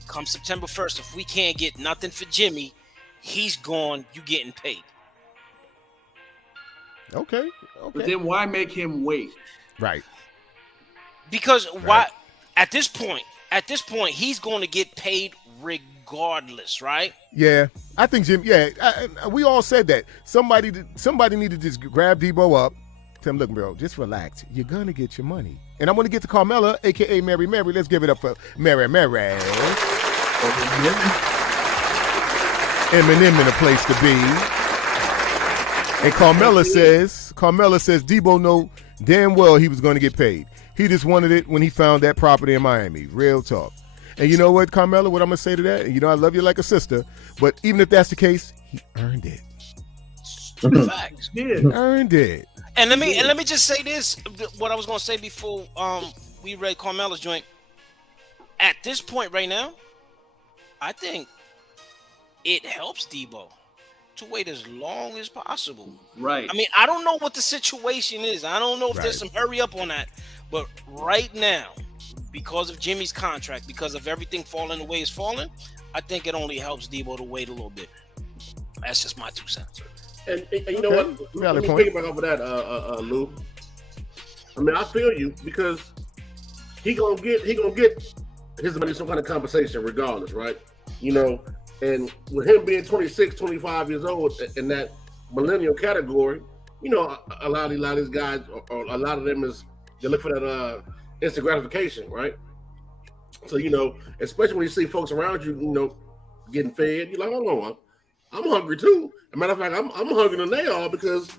Come September 1st, if we can't get nothing for Jimmy, he's gone. You getting paid. Okay. But then why make him wait? Right. Because why? At this point, he's going to get paid regardless, right? Yeah, I think Jim. Yeah, we all said that. Somebody needed to just grab Deebo up. Tell him, look, bro, just relax. You're gonna get your money. And I'm gonna get to Carmella, aka Mary. Let's give it up for Mary. Eminem in a place to be. And Carmella says Deebo know damn well he was gonna get paid. He just wanted it when he found that property in Miami. Real talk. And you know what, Carmella, what I'm gonna say to that? And I love you like a sister, but even if that's the case, he earned it. Facts. Earned it. And let me just say this: what I was gonna say before we read Carmella's joint. At this point right now, I think it helps Deebo to wait as long as possible. Right. I mean, I don't know what the situation is. I don't know if there's Right. some hurry up on that. But right now, because of Jimmy's contract, because of everything falling the way it's falling, I think it only helps Deebo to wait a little bit. That's just my 2 cents. And you know what? Let me point. piggyback off of that, Lou. I mean, I feel you because he gonna get his money some kind of compensation regardless, right? You know, and with him being 26, 25 years old in that millennial category, you know, a lot of these guys, or a lot of them is they look for that instant gratification, right? So, you know, especially when you see folks around you, you know, getting fed, you're like, hold on, I'm hungry too. As a matter of fact, I'm hungry than they are because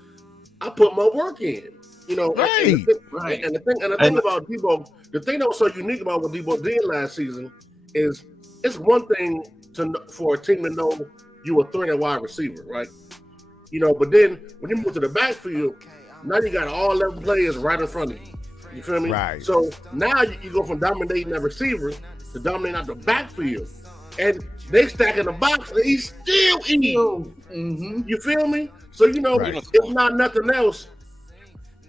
I put more work in. You know, Right. And the thing about Deebo, the thing that was so unique about what Deebo did last season is it's one thing for a team to know you a threat at wide receiver, right? You know, but then when you move to the backfield, now you got all 11 players right in front of you. You feel me? Right. So now you go from dominating that receiver to dominating out the backfield. And they stack in the box and he's still eating. Mm-hmm. You feel me? So, you know, Right. if not nothing else,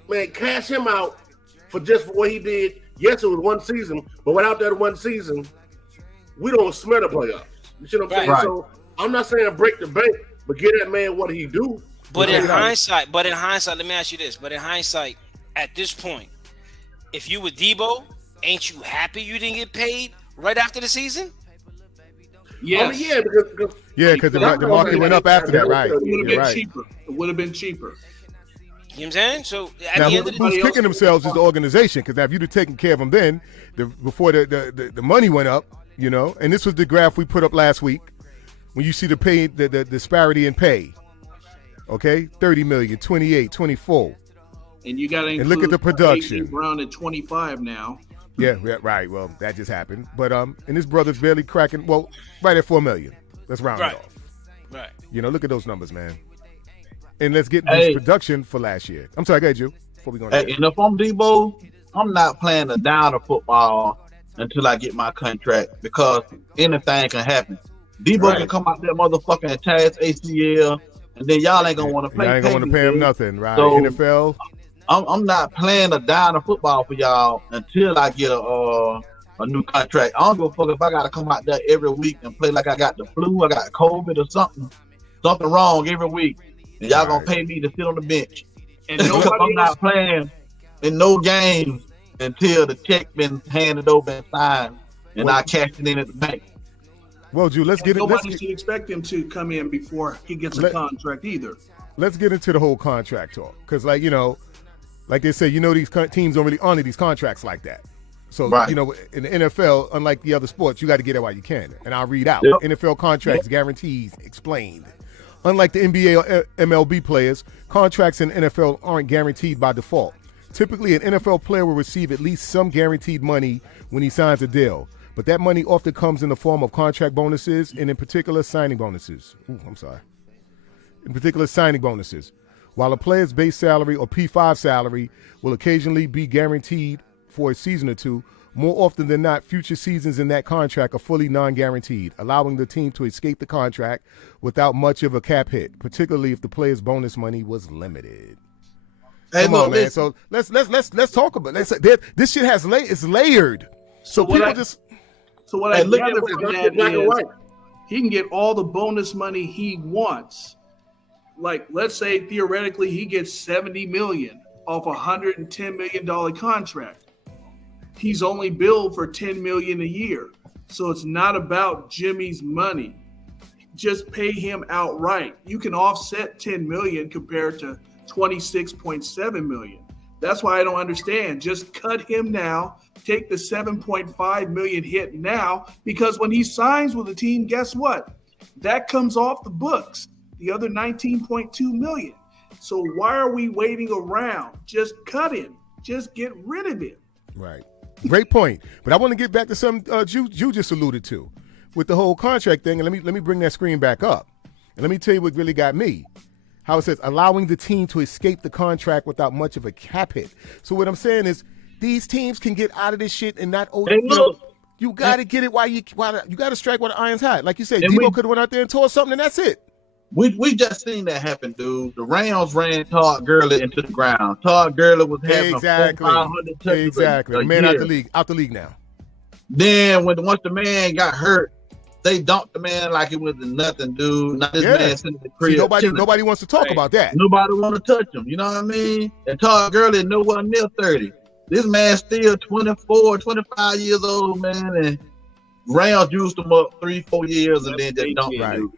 man, cash him out for what he did. Yes, it was one season, but without that one season, we don't smell the playoffs. You see what I'm saying? Right. So I'm not saying break the bank, but get that man what he do. But in hindsight, let me ask you this. But in hindsight, at this point, if you were Deebo, ain't you happy you didn't get paid right after the season? Yes. I mean, yeah, because the market went up after that, right? It would have You're been right. cheaper. It would have been cheaper. You know what I'm saying? So at Now, the end of the who's day, kicking themselves is the organization, because if you'd have taken care of them then, before the money went up, you know, and this was the graph we put up last week, when you see the pay, the disparity in pay, okay, 30 million, 28, 24. And you got to And look at the production. Brown at 25 now. Yeah, right. Well, that just happened. But and this brother's barely cracking. Well, right at 4 million. Let's round Right. it off. right. You know, look at those numbers, man. And let's get this production for last year. I'm sorry, go ahead, you. Before we go. And if I'm Deebo, I'm not playing a down of football until I get my contract because anything can happen. Deebo can come out there motherfucking and tear his ACL, and then y'all ain't gonna want to play. Y'all ain't gonna want to pay him nothing, right? So, NFL. I'm not playing a down of football for y'all until I get a new contract. I don't give a fuck if I gotta come out there every week and play like I got the flu, I got COVID or something wrong every week, and y'all gonna pay me to sit on the bench. And I'm not playing in no games until the check been handed over and signed, and I cash it in at the bank. Well, Drew, nobody should expect him to come in before he gets a contract either. Let's get into the whole contract talk, because, like, you know, like they say, you know, these teams don't really honor these contracts like that. So, you know, in the NFL, unlike the other sports, you got to get it while you can. And I'll read out. NFL contracts, guarantees, explained. Unlike the NBA or MLB players, contracts in NFL aren't guaranteed by default. Typically, an NFL player will receive at least some guaranteed money when he signs a deal. But that money often comes in the form of contract bonuses and in particular signing bonuses. While a player's base salary or P5 salary will occasionally be guaranteed for a season or two, more often than not, future seasons in that contract are fully non-guaranteed, allowing the team to escape the contract without much of a cap hit, particularly if the player's bonus money was limited. Hey, Come on, man. So let's talk about this. Shit is layered. So what people I gather from that is he can get all the bonus money he wants. Like, let's say theoretically he gets $70 million off a $110 million contract. He's only billed for $10 million a year. So it's not about Jimmy's money. Just pay him outright. You can offset $10 million compared to $26.7 million. That's why I don't understand. Just cut him now. Take the $7.5 million hit now, because when he signs with a team, guess what? That comes off the books. The other $19.2 million. So why are we waiting around? Just cut him. Just get rid of him. Right. Great point. But I want to get back to something you just alluded to with the whole contract thing. And let me bring that screen back up. And let me tell you what really got me. How it says allowing the team to escape the contract without much of a cap hit. So what I'm saying is these teams can get out of this shit and not owe. You got to get it while you got to strike while the iron's hot. Like you said, Deebo could have went out there and tore something, and that's it. We just seen that happen, dude. The Rams ran Todd Gurley into the ground. Todd Gurley was having Exactly. 500 touches Exactly. a The man year. out the league now. Then once the man got hurt, they dumped the man like it was nothing, dude. Now this man sitting in the crib. See, nobody wants to talk about that. Nobody want to touch him. You know what I mean? And Todd Gurley nowhere near 30. This man still 24, 25 years old, man. And Rams used him up 3-4 years and then just dumped him. Dude.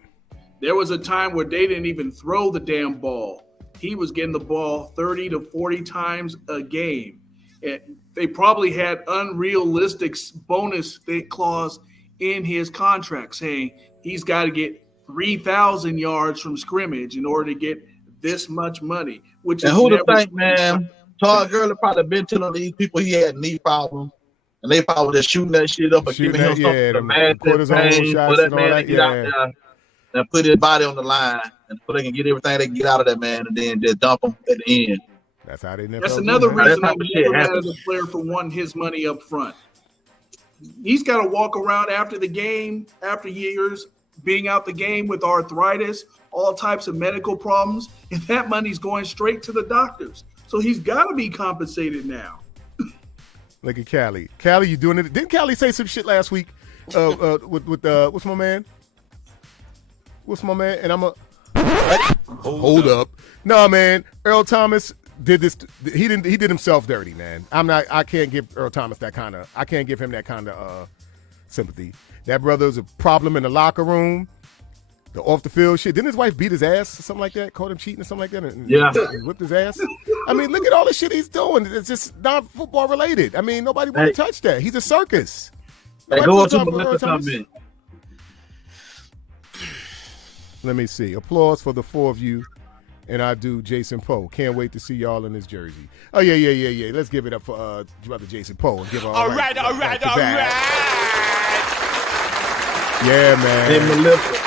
There was a time where they didn't even throw the damn ball. He was getting the ball 30 to 40 times a game. And they probably had unrealistic bonus clause in his contract saying he's got to get 3,000 yards from scrimmage in order to get this much money. Which and is who to think, man? Todd Gurley probably been telling these people he had knee problems, and they probably just shooting that shit up and giving him something to match his pain for that man to get out there and put his body on the line, and so they can get everything they can get out of that man, and then just dump him at the end. That's how they never. That's another reason I'm never mad at a player for wanting his money up front. He's got to walk around after the game, after years being out the game with arthritis, all types of medical problems, and that money's going straight to the doctors. So he's got to be compensated now. Look at Callie. Callie, you doing it? Didn't Callie say some shit last week? With what's my man? What's my man? And I'm a hold up. No, man. Earl Thomas did this. He did himself dirty, man. I can't give Earl Thomas that kind of. I can't give him that kind of sympathy. That brother's a problem in the locker room. The off the field shit. Didn't his wife beat his ass or something like that? Caught him cheating or something like that? And whipped his ass? I mean, look at all the shit he's doing. It's just not football related. I mean, nobody want to touch that. He's a circus. Hey, go to Melissa comment. Let me see. Applause for the four of you. And I do Jason Poe. Can't wait to see y'all in this jersey. Oh, yeah. Let's give it up for brother Jason Poe. And give all right. Yeah, man. Hey, Melissa,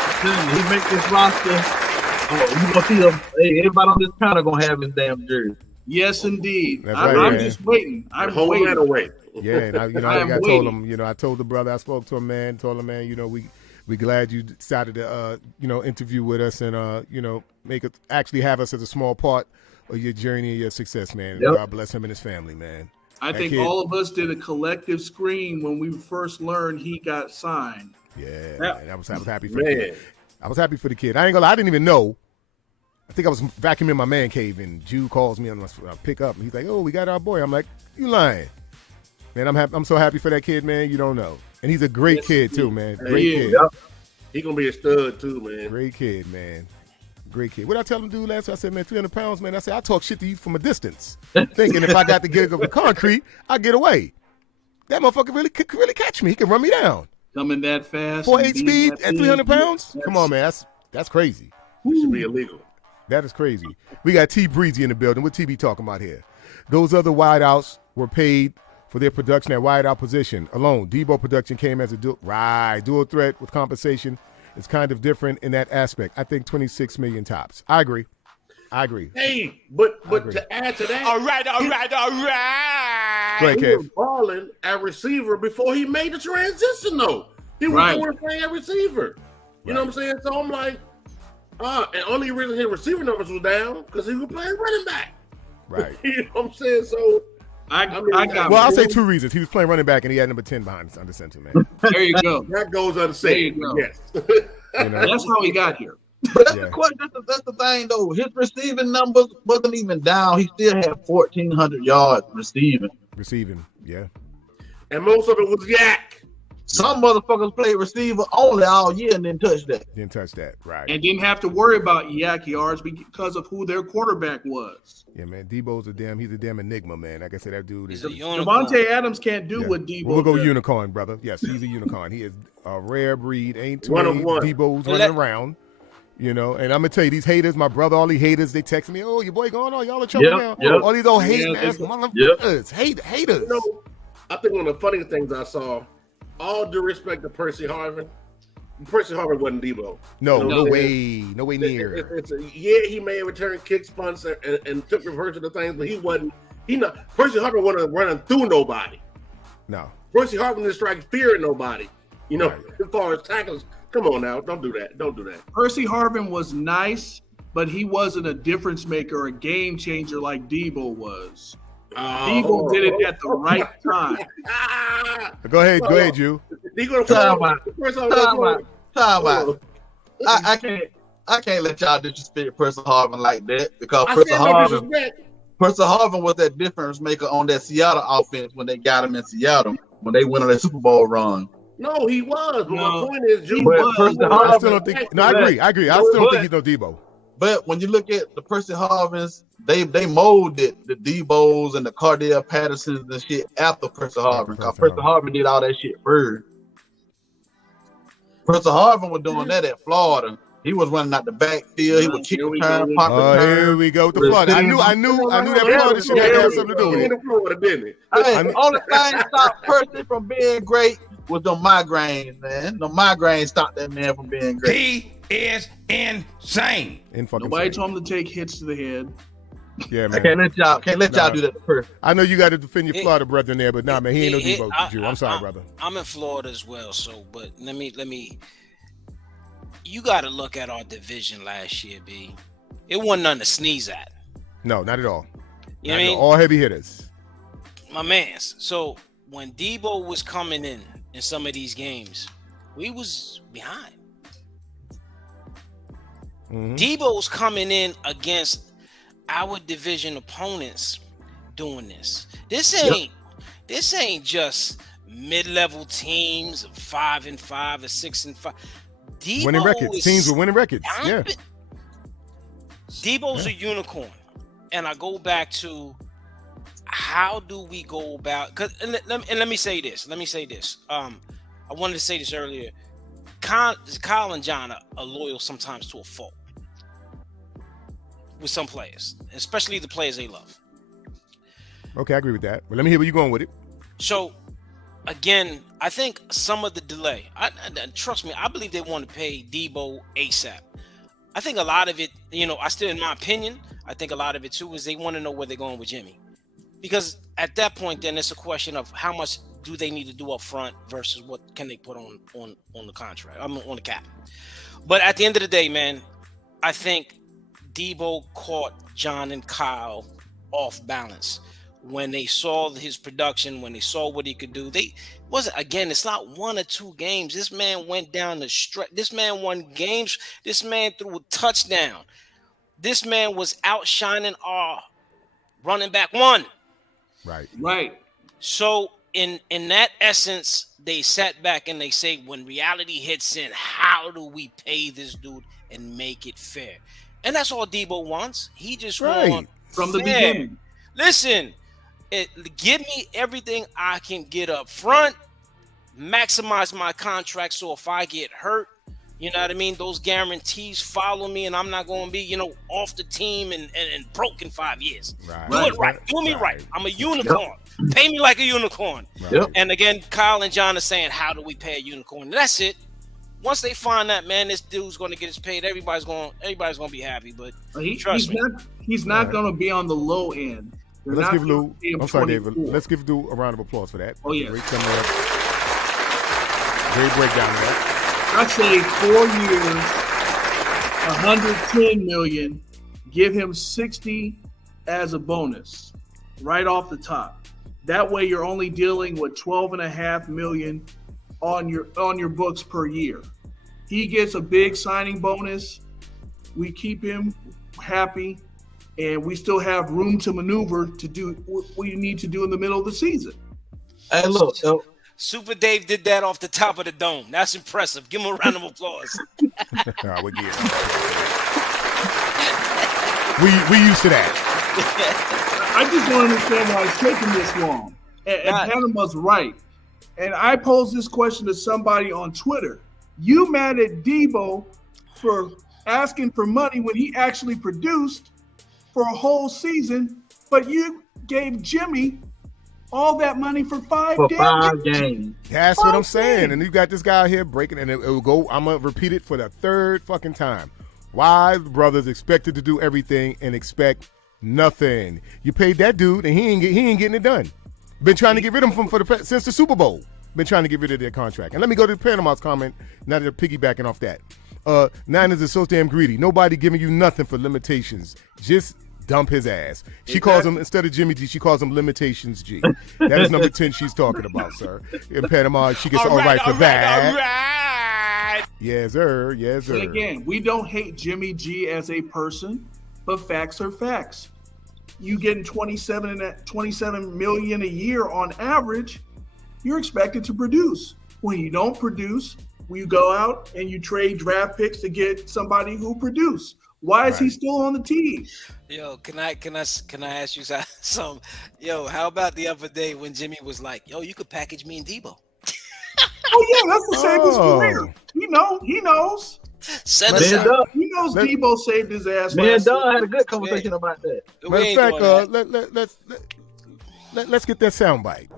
he make this roster. You gonna see them? Hey, everybody on this counter gonna have his damn jersey. Yes, indeed. I'm just waiting. I'm holding that away. Yeah, and I told him. I told the brother. I spoke to him, man. Told him, man. We glad you decided to interview with us and actually have us as a small part of your journey and your success, man. Yep. God bless him and his family, man. I think all of us did a collective scream when we first learned he got signed. Yeah, man, I was happy for the kid. I was happy for the kid. I ain't gonna lie, I didn't even know. I think I was vacuuming my man cave, and Jew calls me on my pick up, and he's like, "Oh, we got our boy." I'm like, "You lying?" Man, I'm so happy for that kid, man. You don't know, and he's a great kid too, man. Great kid. Yep. He gonna be a stud too, man. Great kid, man. Great kid. What did I tell him to do last week? I said, man, 300 pounds, man. I said, I talk shit to you from a distance, thinking if I got to get up the concrete, I get away. That motherfucker could really catch me. He can run me down. Coming that fast. 4.8 speed at 300 pounds? Come on, man. That's crazy. It should be illegal. That is crazy. We got T Breezy in the building. What T be talking about here? Those other wideouts were paid for their production at wideout position alone. Deebo production came as a dual threat with compensation. It's kind of different in that aspect. I think 26 million tops. I agree. Hey, but to add to that, all right. Go ahead, he was balling at receiver before he made the transition, though. He was playing at receiver. You know what I'm saying? So I'm like, and only reason his receiver numbers was down because he was playing running back. Right. You know what I'm saying? So I'll say two reasons. He was playing running back and he had number 10 behind under center, man. There you go. That goes unsaved. Yes. That's how he got here. But that's the question. That's the thing, though. His receiving numbers wasn't even down. He still had 1,400 yards receiving. Yeah. And most of it was yak. Some motherfuckers played receiver only all year and didn't touch that. Right. And didn't have to worry about yak yards because of who their quarterback was. Yeah, man. Debo's he's a damn enigma, man. Like I said, that dude is Devontae Adams can't do what Deebo We'll go does. unicorn, brother. Yes, he's a unicorn. He is a rare breed. Ain't too One many of one. Debo's running around. And I'm gonna tell you, these haters, my brother, all these haters, they text me, "Oh, your boy going on, y'all in trouble now." Yep. All these old hating ass motherfuckers, haters. I think one of the funniest things I saw, all due respect to Percy Harvin wasn't Deebo. No way near. He may have returned kicks, punts, and took reverse of the things, but he wasn't. Percy Harvin wasn't running through nobody. No. Percy Harvin didn't strike fear in nobody. As far as tackles Come on now, don't do that. Don't do that. Percy Harvin was nice, but he wasn't a difference maker or a game changer like Deebo was. Deebo did it at the right time. Go ahead, Jew. Time out. I can't let y'all disrespect Percy Harvin like that because Percy Harvin was that difference maker on that Seattle offense when they got him in Seattle when they went on that Super Bowl run. No, he was. But my point is, Jew. I still don't think. No, I agree. I still don't think he's no Deebo. But when you look at the Percy Harvins, they molded the Deebos and the Cardell Pattersons and shit after Percy Harvin. Because Percy Harvin did all that shit first. Percy Harvin was doing that at Florida. He was running out the backfield. He would kick the turn, pop the turn. Here we go with the Florida. I knew that Florida shit had to have something to do with it. Florida, didn't it? Hey, only thing that stopped Percy from being great was the migraines, man. The migraines stopped that man from being great. He is insane. Nobody told him to take hits to the head. Yeah, man. I can't let y'all do that to Percy. I know you got to defend your Florida brethren there, but nah, man, he ain't no Deebo Jew. I'm sorry, brother. I'm in Florida as well, so but let me. You got to look at our division last year, B. It wasn't nothing to sneeze at. No, not at all. You know what I mean? All heavy hitters. My man's. So when Deebo was coming in some of these games, we was behind. Deebo's coming in against our division opponents doing this. This ain't just mid-level teams of 5-5 or 6-5. Deebo winning records. Teams with winning records. Yeah. Deebo's a unicorn. And I go back to how do we go about let me say this. I wanted to say this earlier. Kyle and John are loyal sometimes to a fault with some players, especially the players they love. Okay, I agree with that. But let me hear where you're going with it. So, again, I think some of the delay, trust me, I believe they want to pay Deebo ASAP. I think a lot of it, in my opinion, I think a lot of it too is they want to know where they're going with Jimmy. Because at that point, then it's a question of how much do they need to do up front versus what can they put on the contract, on the cap. But at the end of the day, man, I think Deebo caught John and Kyle off balance when they saw his production, when they saw what he could do. It's not 1 or 2 games. This man went down the stretch. This man won games. This man threw a touchdown. This man was outshining our running back one. Right. So in that essence, they sat back and they say, when reality hits in, how do we pay this dude and make it fair? And that's all Deebo wants. He just wants from the beginning. Listen, give me everything I can get up front, maximize my contract. So if I get hurt, you know what I mean? Those guarantees follow me, and I'm not going to be, off the team and broke in 5 years. Right. Do it right. Do me right. I'm a unicorn. Yep. Pay me like a unicorn. Yep. And again, Kyle and John are saying, how do we pay a unicorn? And that's it. Once they find that, man, this dude's going to get his paid. Everybody's going to be happy. But trust me, he's not going to be on the low end. Let's give Lou. I'm sorry, David. Let's give Lou a round of applause for that. Oh yeah. Great breakdown of that. I say 4 years, $110 million. Give him 60 as a bonus, right off the top. That way, you're only dealing with $12.5 million on your books per year. He gets a big signing bonus. We keep him happy, and we still have room to maneuver to do what we need to do in the middle of the season. Hey, look. Super Dave did that off the top of the dome. That's impressive. Give him a round of applause. We used to that. I just don't understand why it's taking this long. And Panama's right. And I posed this question to somebody on Twitter. You mad at Deebo for asking for money when he actually produced for a whole season, but you gave Jimmy all that money for 5 games. That's what I'm saying. And you got this guy here breaking, and it will go. I'm gonna repeat it for the 3rd fucking time. Why the brothers expected to do everything and expect nothing? You paid that dude, and he ain't getting it done. Been trying to get rid of him since the Super Bowl. been trying to get rid of their contract. And let me go to Panama's comment, now that they're piggybacking off that. Niners are so damn greedy. Nobody giving you nothing for limitations. Just dump his ass. She calls him, instead of Jimmy G, she calls him Limitations G. That is number 10 she's talking about, sir. In Panama, she gets all right for that. All right. Yes, sir. Yes, sir. And again, we don't hate Jimmy G as a person, but facts are facts. You getting 27 million a year on average, you're expected to produce. When you don't produce, you go out and you trade draft picks to get somebody who produce. Why is he still on the team? Yo, can I ask you some? Yo, how about the other day when Jimmy was like, "Yo, you could package me and Deebo." Oh yeah, that's the same his career. He knows. Send us out. He knows Deebo saved his ass. Me and Doug had a good conversation about that. Matter of fact, let's get that soundbite.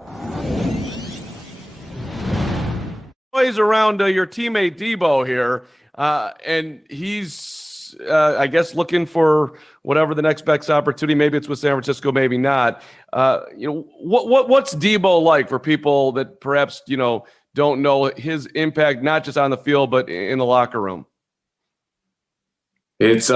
Plays around your teammate Deebo here, and he's, I guess, looking for whatever the next best opportunity. Maybe it's with San Francisco, maybe not. What's Deebo like for people that perhaps don't know his impact, not just on the field but in the locker room? It's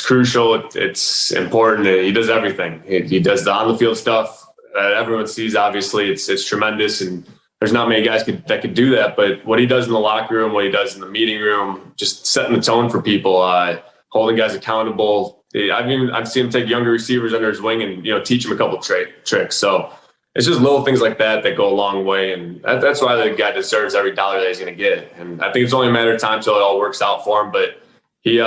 crucial. It's important. He does everything. He does the on the field stuff that everyone sees. Obviously, it's tremendous, and there's not many guys that could do that. But what he does in the locker room, what he does in the meeting room, just setting the tone for people, holding guys accountable. I've seen him take younger receivers under his wing and teach them a couple tricks. So it's just little things like that go a long way, and that's why the guy deserves every dollar that he's going to get. And I think it's only a matter of time till it all works out for him. But he's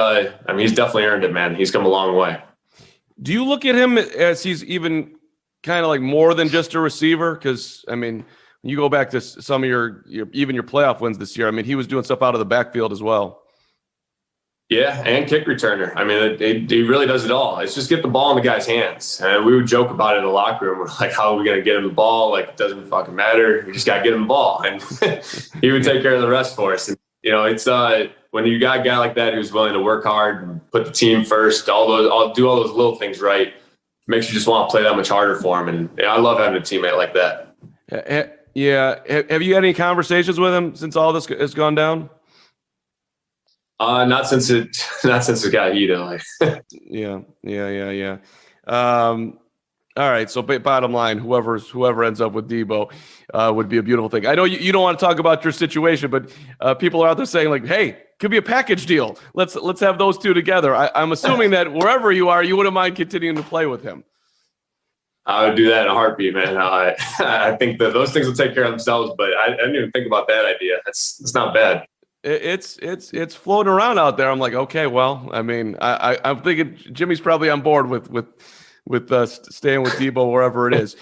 definitely earned it, man. He's come a long way. Do you look at him as he's even kind of like more than just a receiver? Because when you go back to some of your playoff wins this year, he was doing stuff out of the backfield as well. Yeah, and kick returner. He really does it all. It's just get the ball in the guy's hands. And we would joke about it in the locker room. We're like, how are we going to get him the ball? Like, it doesn't fucking matter. We just got to get him the ball. And he would take care of the rest for us. And, it's when you got a guy like that who's willing to work hard and put the team first, do all those little things right, makes you just want to play that much harder for him. And I love having a teammate like that. Yeah. Have you had any conversations with him since all this has gone down? Not since it got heated. Yeah. All right. So bottom line, whoever ends up with Deebo would be a beautiful thing. I know you don't want to talk about your situation, but people are out there saying like, "Hey, could be a package deal. Let's have those two together." I'm assuming that wherever you are, you wouldn't mind continuing to play with him. I would do that in a heartbeat, man. I think that those things will take care of themselves, but I didn't even think about that idea. It's not bad. It's floating around out there. I'm like, okay, well, I'm thinking Jimmy's probably on board with staying with Deebo wherever it is.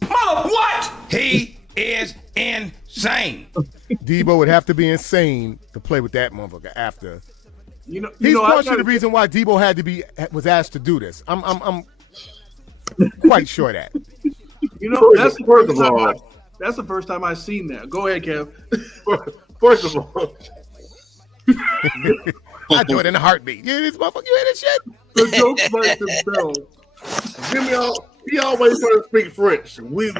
Mother, what? He is insane. Deebo would have to be insane to play with that motherfucker after. He's partially the reason why Deebo was asked to do this. I'm quite sure that. That's the first time I've seen that. Go ahead, Kev. First of all, I do it in a heartbeat. Yeah, this motherfucker, you hear this shit? the jokes by themselves. Jimmy, he always trying to speak French. We.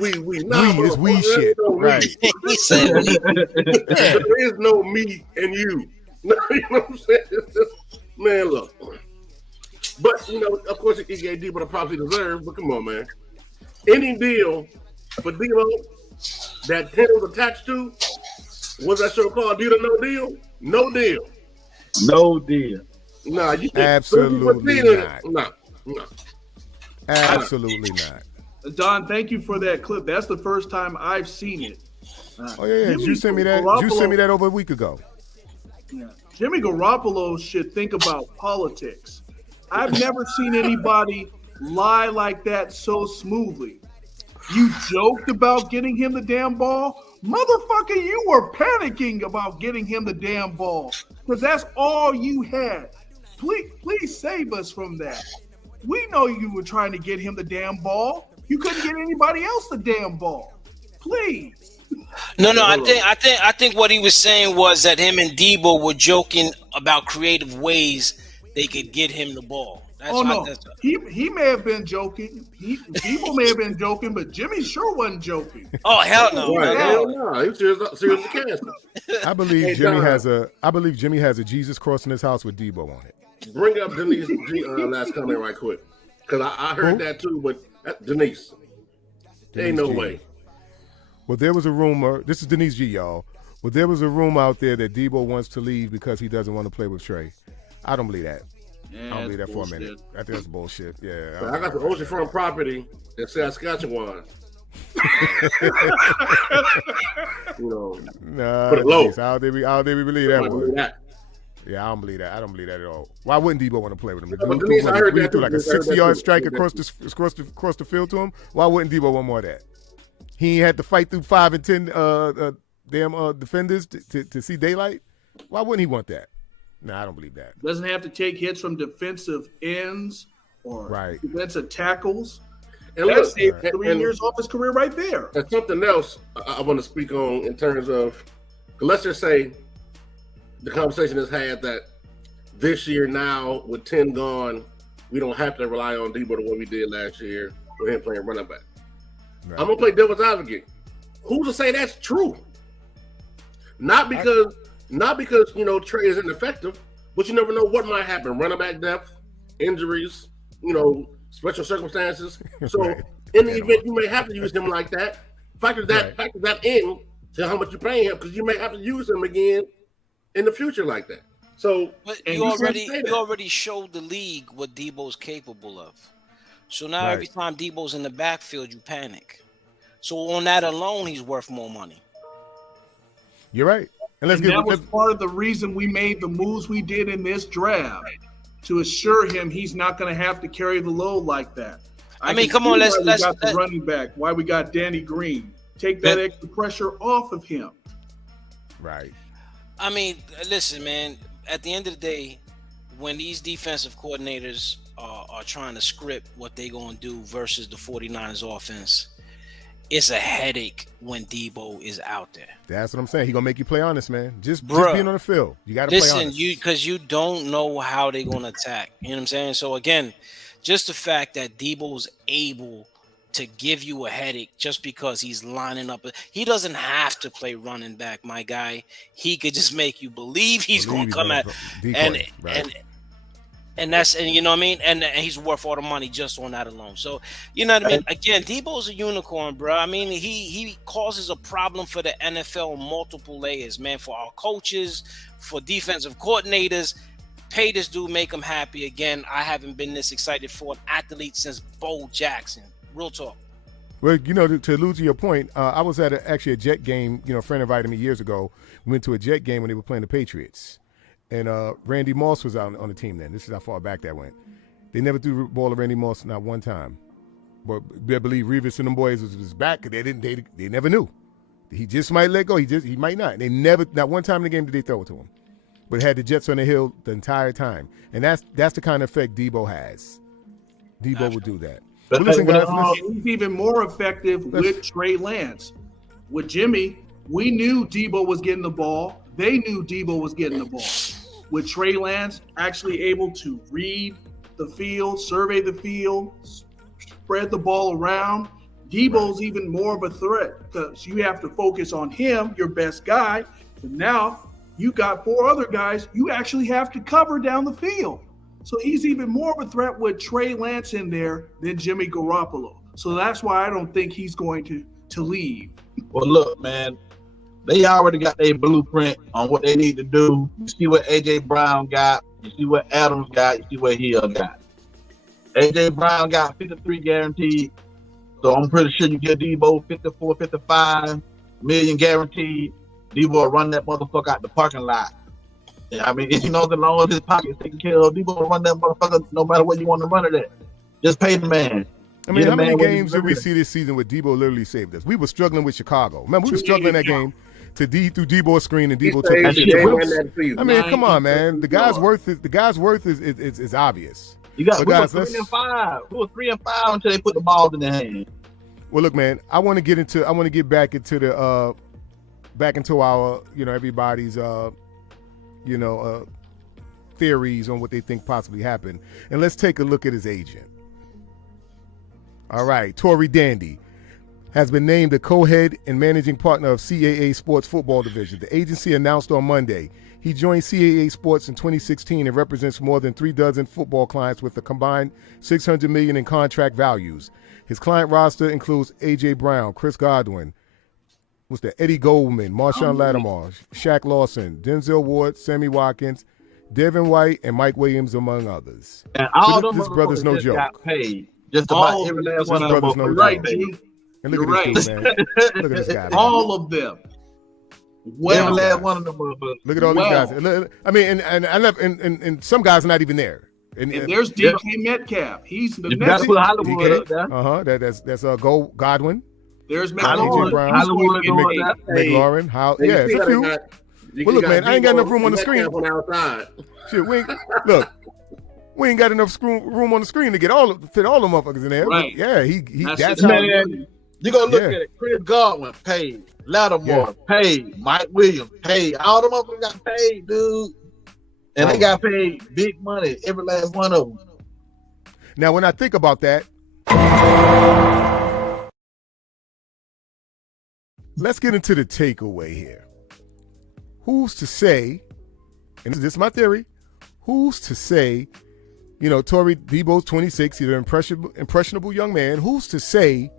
Nah, this we shit. Right. He said we. There is no me and you. You know what I'm saying? It's just, man, look. But, of course, he gave Deebo the props he deserved, but come on, man. Any deal for Deebo that 10 was attached to, what's that show called? Deal or no deal? No deal. No deal. Nah, you can't. Absolutely not. No. Absolutely not. Don, thank you for that clip. That's the first time I've seen it. Oh yeah. Did you send me that? Did you send me that over a week ago? Yeah. Jimmy Garoppolo should think about politics. I've never seen anybody lie like that so smoothly. You joked about getting him the damn ball. Motherfucker, you were panicking about getting him the damn ball because that's all you had. Please save us from that. We know you were trying to get him the damn ball. You couldn't get anybody else the damn ball. Please. No. I think what he was saying was that him and Deebo were joking about creative ways they could get him the ball. He may have been joking. People may have been joking, but Jimmy sure wasn't joking. Oh hell no! Right. Hell no. He was serious as cancer. I believe Jimmy has a Jesus cross in his house with Deebo on it. Bring up Denise G, last comment right quick, because I heard that too. But Denise ain't no way. Well, there was a rumor. This is Denise G, y'all. Well, there was a rumor out there that Deebo wants to leave because he doesn't want to play with Trey. I don't believe that. I don't believe that for a minute. I think that's bullshit. Yeah. I got the oceanfront property in Saskatchewan. Put it low. How did we believe that one? Yeah, I don't believe that. I don't believe that at all. Why wouldn't Deebo want to play with him? Denise, I heard that too. Like a 60-yard strike across the field to him. Why wouldn't Deebo want more of that? He had to fight through 5 and 10 defenders to see daylight. Why wouldn't he want that? No, I don't believe that. Doesn't have to take hits from defensive ends or defensive tackles. And that saved 3 years off his career right there. And something else I want to speak on in terms of, let's just say the conversation is had that this year now with 10 gone, we don't have to rely on Deebo the way we did last year with him playing running back. Right. I'm going to play devil's advocate. Who's to say that's true? Not because Trey is ineffective, but you never know what might happen. Running back depth, injuries, special circumstances. So in the event you may have to use him like that, factor that in to how much you're paying him, because you may have to use him again in the future like that. So you already showed the league what Deebo's capable of. So now every time Deebo's in the backfield, you panic. So on that alone, he's worth more money. You're right. And that was part of the reason we made the moves we did in this draft, to assure him he's not going to have to carry the load like that. I mean, come on, let's got the running back. Why we got Danny Green? Take that extra pressure off of him. Right. I mean, listen, man. At the end of the day, when these defensive coordinators are trying to script what they're going to do versus the 49ers offense, it's a headache when Deebo is out there. That's what I'm saying. He's going to make you play honest, man. Just being on the field. You got to play honest. Because you don't know how they're going to attack. You know what I'm saying? So, again, just the fact that Deebo's able to give you a headache just because he's lining up. He doesn't have to play running back, my guy. He could just make you believe he's going to come at decoy, and you know what I mean? And he's worth all the money just on that alone. So, you know what I mean? Again, Deebo's a unicorn, bro. I mean, he causes a problem for the NFL on multiple layers, man, for our coaches, for defensive coordinators. Pay this dude, make him happy. Again, I haven't been this excited for an athlete since Bo Jackson. Real talk. Well, to allude to your point, I was at actually a Jet game. A friend invited me years ago. We went to a Jet game when they were playing the Patriots. And Randy Moss was out on the team then. This is how far back that went. They never threw the ball to Randy Moss, not one time. But I believe Revis and them boys was back. They never knew. He just might let go. He might not. They never, not one time in the game did they throw it to him. But had the Jets on the hill the entire time. And that's the kind of effect Deebo has. Deebo would do that. But listen, guys, he's even more effective with Trey Lance. With Jimmy, we knew Deebo was getting the ball. They knew Deebo was getting the ball. With Trey Lance actually able to read the field, survey the field, spread the ball around, Deebo's even more of a threat because you have to focus on him, your best guy. But now you got 4 other guys you actually have to cover down the field. So he's even more of a threat with Trey Lance in there than Jimmy Garoppolo. So that's why I don't think he's going to leave. Well, look, man, they already got their blueprint on what they need to do. You see what A.J. Brown got. You see what Adams got. You see what Hill got. A.J. Brown got 53 guaranteed. So I'm pretty sure you get Deebo 54, 55 million guaranteed. Deebo will run that motherfucker out the parking lot. I mean, as long as his pocket's taken care of, Deebo will run that motherfucker no matter what you want to run it at. Just pay the man. I mean, how many games did we see this season where Deebo literally saved us? We were struggling with Chicago. Remember, we were struggling that game through Deebo's screen, and Deebo took it. I mean, come on, man. The guy's worth is obvious. We were 3-5. We were 3-5 until they put the balls in their hand. Well, look, man, I want to get back into our everybody's theories on what they think possibly happened. And let's take a look at his agent. All right, Tory Dandy has been named the co-head and managing partner of CAA Sports Football Division. The agency announced on Monday he joined CAA Sports in 2016 and represents more than 36 football clients with a combined $600 million in contract values. His client roster includes A.J. Brown, Chris Godwin, Eddie Goldman, Marshawn Lattimore, Shaq Lawson, Denzel Ward, Sammy Watkins, Devin White, and Mike Williams, among others. And all So them this brother's no joke. got paid. Just about every last one of them. Brother's no Right, joke. G. And look You're at this dude, man. Look at this guy. Man. All of them. Every Well, last one of them motherfuckers. Look at all Wow. these guys. I mean, and some guys are not even there. and there's DK Metcalf. He's the You got to next. put Hollywood up there. That's Godwin, There's A.J. McLaurin. Brown, He's going to get Hollywood paid. on that page. McLaurin. Yeah, it's a few. Well, look, man, I ain't got enough room on the screen. On outside. Shit, we ain't got enough room on the screen to fit all the motherfuckers in there. Right. But yeah, that's That's how. Man, you gonna look Yeah. at it. Chris Godwin paid. Lattimore paid. Mike Williams paid. All them motherfuckers got paid, dude. And they got paid big money. Every last one of them. Now, when I think about that, let's get into the takeaway here. Who's to say, and this is my theory, who's to say, Tory Deebo's 26, he's an impressionable young man. Who's to say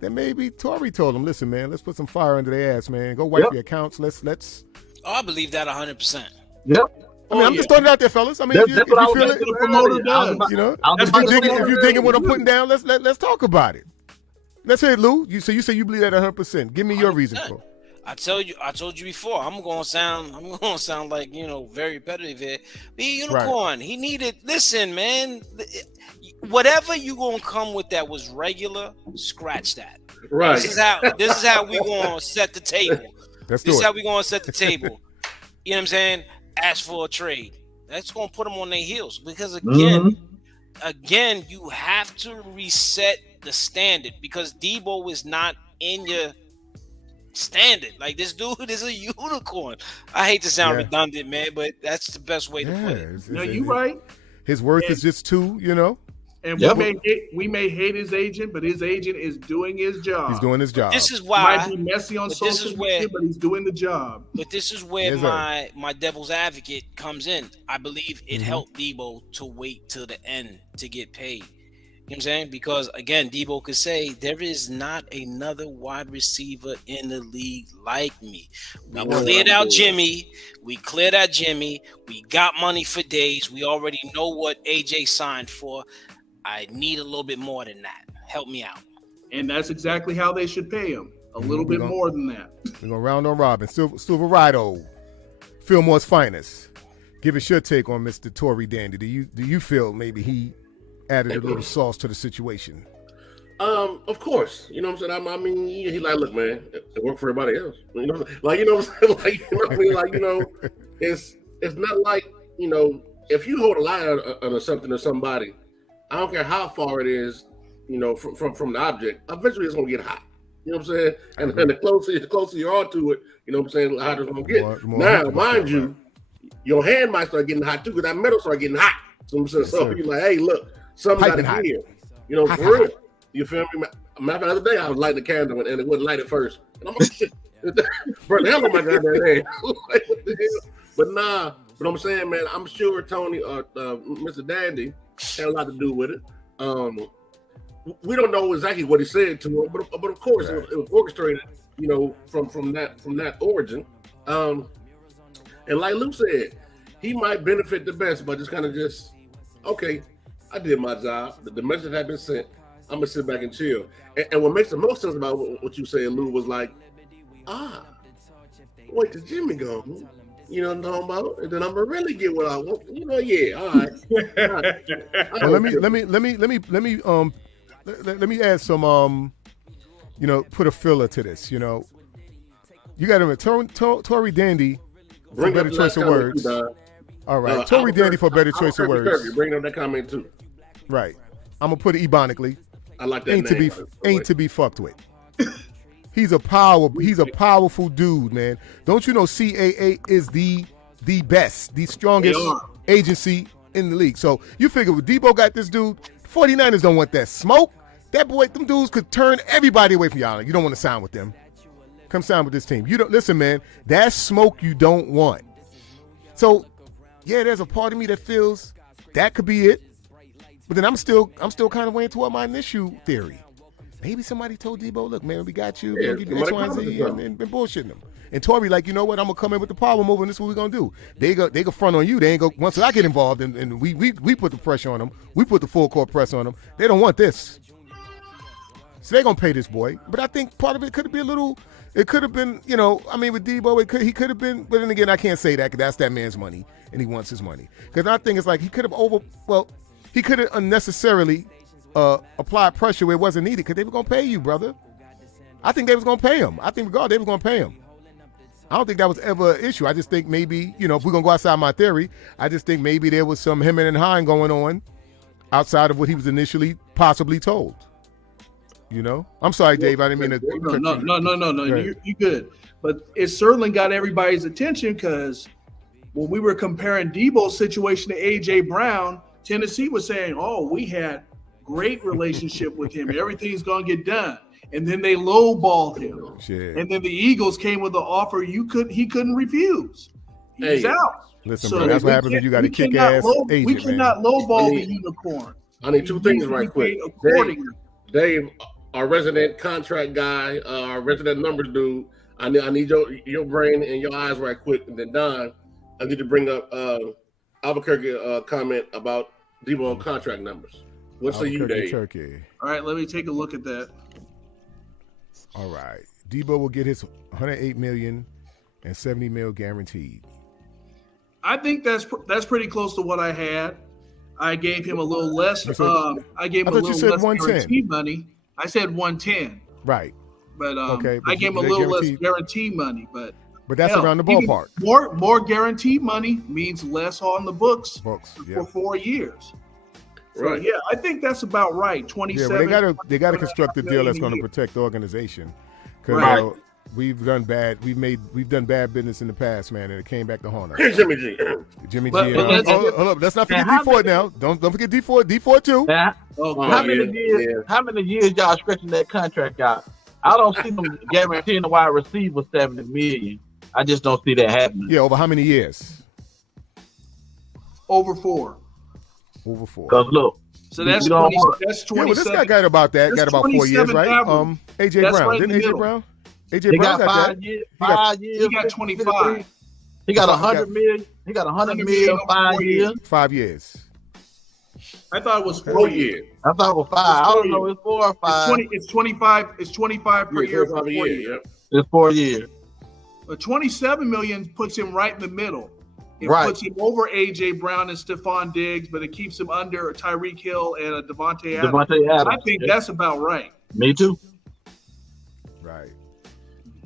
that maybe Tory told him, listen, man, let's put some fire under their ass, man. Go wipe your accounts. Let's. Oh, I believe that 100%. Yep. I mean, I'm just throwing it out there, fellas. I mean, That's if what I you was feel thinking it, The promoter does. if you're digging what I'm putting down, let's talk about it. Let's say, Lou. You say you believe that 100%. Give me your reason for it. I told you before. I'm gonna sound like very repetitive here. Be a unicorn. He needed. Listen, man. Whatever you gonna come with that was regular, scratch that. Right. This is how we gonna set the table. Let's do This is it. how we gonna set the table. You know what I'm saying? Ask for a trade. That's gonna put them on their heels because again, you have to reset the standard because Deebo is not in your standard. Like this dude is a unicorn. I hate to sound redundant, man, but that's the best way to put it. No, you're right. His worth is just too, And Yep. we may hate his agent, but his agent is doing his job. He's doing his job. This is why Might be messy on but this social is where- media, but he's doing the job. But this is where Yes, sir. my devil's advocate comes in. I believe it helped Deebo to wait till the end to get paid. You know what I'm saying? Because again, Deebo could say there is not another wide receiver in the league like me. We cleared out Jimmy. We got money for days. We already know what AJ signed for. I need a little bit more than that. Help me out. And that's exactly how they should pay him. A little bit more than that. We're gonna round on Robin. Silverado, Fillmore's finest. Give us your take on Mr. Tory Dandy. Do you feel maybe he added a little sauce to the situation? Of course. You know what I'm saying? I mean, he like, look, man, it worked for everybody else. You know what I'm saying? It's not like, if you hold a line on something or somebody, I don't care how far it is, from the object, eventually it's gonna get hot. You know what I'm saying? And the closer you are to it, you know what I'm saying, the hotter it's gonna get. Now, mind you, your hand might start getting hot too, because that metal start getting hot. So you're like, hey, look, something got to here. For real. You feel me? Matter of fact, the other day I was lighting a candle and it wouldn't light at first. And I'm like, shit, burn the hell on my goddamn hand. Like, what the hell? But I'm saying, man, I'm sure Tony or Mr. Dandy had a lot to do with it. We don't know exactly what he said to him, but of course it was orchestrated, from that origin. And like Luke said, he might benefit the best by just okay, I did my job. The message had been sent. I'm gonna sit back and chill. And what makes the most sense about what you said, Lou, was like, wait till Jimmy go. You know what I'm talking about? And then I'm gonna really get what I want. All right. Let me add some put a filler to this. You got him Tory Dandy for better choice of words. All right, Tory Dandy for better choice of words. Bring up that comment too. Right, I'm gonna put it ebonically. I like that. Ain't to be fucked with. He's a powerful dude, man. Don't you know CAA is the best, the strongest agency in the league. So you figure with Deebo got this dude, 49ers don't want that smoke. That boy, them dudes could turn everybody away from y'all. You don't want to sign with them. Come sign with this team. You don't listen, man. That's smoke you don't want. So, yeah, there's a part of me that feels that could be it. But then I'm still kind of weighing toward my initial theory. Maybe somebody told Deebo, look, man, we got you. We're going to give you X, Y, and Z and been bullshitting them. And Tory, like, you know what? I'm going to come in with the power move, and this is what we're going to do. They go front on you. They ain't go, once I get involved and we put the pressure on them, we put the full court press on them, they don't want this. So they're going to pay this boy. But I think part of it could be it could have been, you know, I mean, with Deebo, he could have been, but then again, I can't say that because that's that man's money, and he wants his money. Because I think it's like he could have unnecessarily applied pressure where it wasn't needed because they were going to pay you, brother. I think they was going to pay him. I think regardless, they were going to pay him. I don't think that was ever an issue. I just think maybe, you know, if we're going to go outside my theory, I just think maybe there was some hemming and hawing going on outside of what he was initially possibly told. You know? I'm sorry, Dave. I didn't mean to. No. You good. But it certainly got everybody's attention because when we were comparing Deebo's situation to A.J. Brown, Tennessee was saying, oh, we had great relationship with him. Everything's going to get done. And then they lowballed him. Shit. And then the Eagles came with the offer he couldn't refuse. He's out. Listen, bro, that's what happens when you got a kick-ass agent, we cannot lowball the unicorn. I need two things right quick. Dave, our resident contract guy, our resident numbers dude, I need your brain and your eyes right quick. And then Don, I need to bring up Albuquerque comment about Deebo contract numbers. What say you, Dave? Turkey. All right, let me take a look at that. All right. Deebo will get his $108 million and $70 million guaranteed. I think that's pretty close to what I had. I gave him a little less. I gave him a little less guarantee money. I said 110. Right. But I gave him a little less guarantee money. But that's around the ballpark. More guaranteed money means less on the books for 4 years. So, yeah, I think that's about right. 27. Yeah, they got to construct a deal that's going to protect the organization because we've done bad. We've done bad business in the past, man, and it came back to haunt us. Here's Jimmy G. Hold up, let's not forget D4 now. Don't forget D4 too. How many years y'all stretching that contract out? I don't see them guaranteeing the wide receiver $70 million. I just don't see that happening. Yeah, over how many years? Over 4. Over 4. Because look, so that's 20. That's 27. Yeah, well, this guy got about that. Got about 4 years, right? AJ that's Brown. Right Didn't AJ Brown? AJ he Brown got that. 5 years. He got 25. He got 100 million. He got 100 million 5 years. 5 years. I thought it was 4 years. I thought it was 5. I don't know. It's 4 or 5. It's 25. It's 25 per year for 4 years. It's 4 years. But 27 million puts him right in the middle. It puts him over A.J. Brown and Stephon Diggs, but it keeps him under Tyreek Hill and Devontae Adams. I think that's about right. Me too. Right.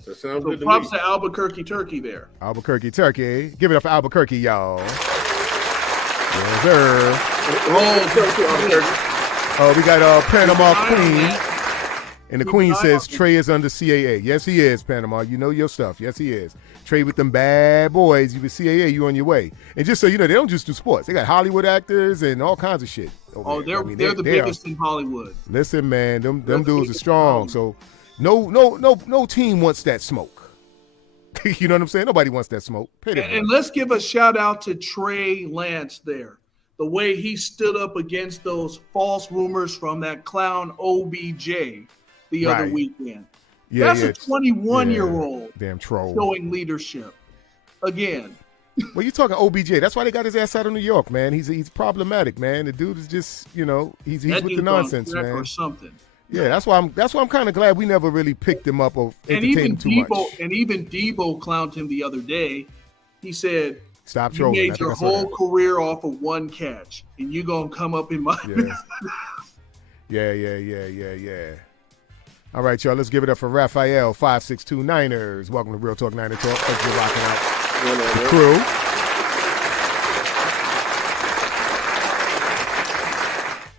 That sounds so good to props me. to Albuquerque Turkey there. Albuquerque Turkey. Give it up for Albuquerque, y'all. Yes, sir. Oh, we got Panama Queen. And the Queen says Trey is under CAA. Yes, he is, Panama. You know your stuff. Yes, he is. Trey with them bad boys. You with CAA, you on your way. And just so you know, they don't just do sports. They got Hollywood actors and all kinds of shit. They're the biggest in Hollywood. Listen, man, them dudes are strong. So no team wants that smoke. You know what I'm saying? Nobody wants that smoke. And let's give a shout out to Trey Lance there. The way he stood up against those false rumors from that clown OBJ the other weekend. Yeah, that's a 21-year-old damn troll showing leadership. Again. Well, you're talking OBJ. That's why they got his ass out of New York, man. He's problematic, man. The dude is just, you know, he's with the nonsense, man. Or something. Yeah, that's why I'm kind of glad we never really picked him up or entertained him too much. And even Deebo clowned him the other day. He said, "Stop trolling." You made your whole career off of one catch, and you gonna come up in my Yeah. All right, y'all. Let's give it up for Raphael 562 Niners. Welcome to Real Talk Niner Talk. Thanks for rocking out the crew.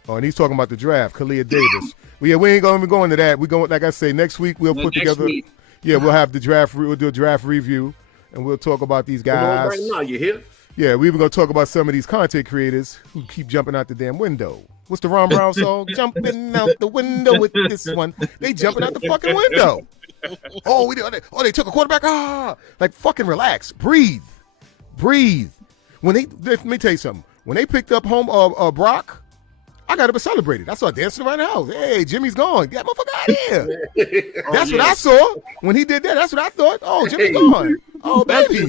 Oh, and he's talking about the draft, Kalia Davis. Well, yeah, we ain't gonna go into that. We going, like I say, next week we'll put together. Yeah, we'll have the draft. We'll do a draft review, and we'll talk about these guys. Right now, you hear? Yeah, we even gonna talk about some of these content creators who keep jumping out the damn window. What's the Ron Brown song? Jumping out the window with this one. They jumping out the fucking window. Oh, they took a quarterback. Like fucking relax, breathe. Let me tell you something. When they picked up home Brock, I got up and celebrated. I started dancing around the house. Hey, Jimmy's gone. Get that motherfucker out of here. That's what I saw when he did that. That's what I thought. Oh, Jimmy's gone. Oh, baby.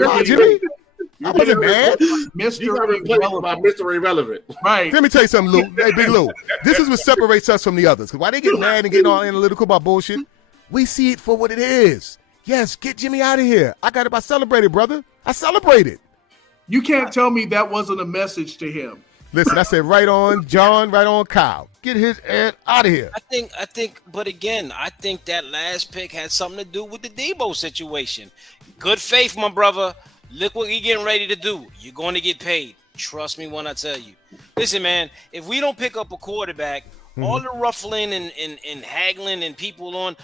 Oh, Jimmy. I wasn't mad. Mr. Irrelevant. Right. Let me tell you something, Lou. Hey, Big Lou. This is what separates us from the others. Because why they get mad and get all analytical about bullshit, we see it for what it is. Yes, get Jimmy out of here. I got it. I celebrated, brother. I celebrated. You can't tell me that wasn't a message to him. Listen, I said right on John, right on Kyle. Get his ass out of here. I think, but again, I think that last pick had something to do with the Deebo situation. Good faith, my brother. Look what you're getting ready to do. You're going to get paid. Trust me when I tell you. Listen, man, if we don't pick up a quarterback, all the ruffling and haggling and people on,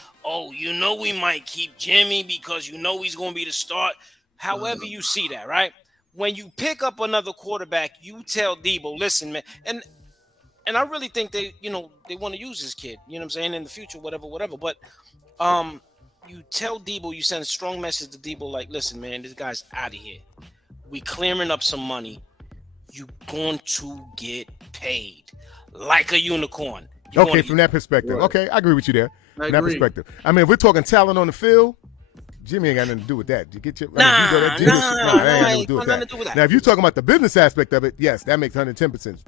we might keep Jimmy because he's going to be the start. However you see that, right? When you pick up another quarterback, you tell Deebo, listen, man, and I really think they want to use this kid, you know what I'm saying, in the future, whatever. But you tell Deebo, you send a strong message to Deebo, like, listen, man, this guy's out of here. We clearing up some money. You going to get paid like a unicorn. Okay, from that perspective. Right. Okay, I agree with you there. From that perspective. I mean, if we're talking talent on the field, Jimmy ain't got nothing to do with that. You get your that ain't got nothing to do with that. Now, if you're talking about the business aspect of it, yes, that makes 110%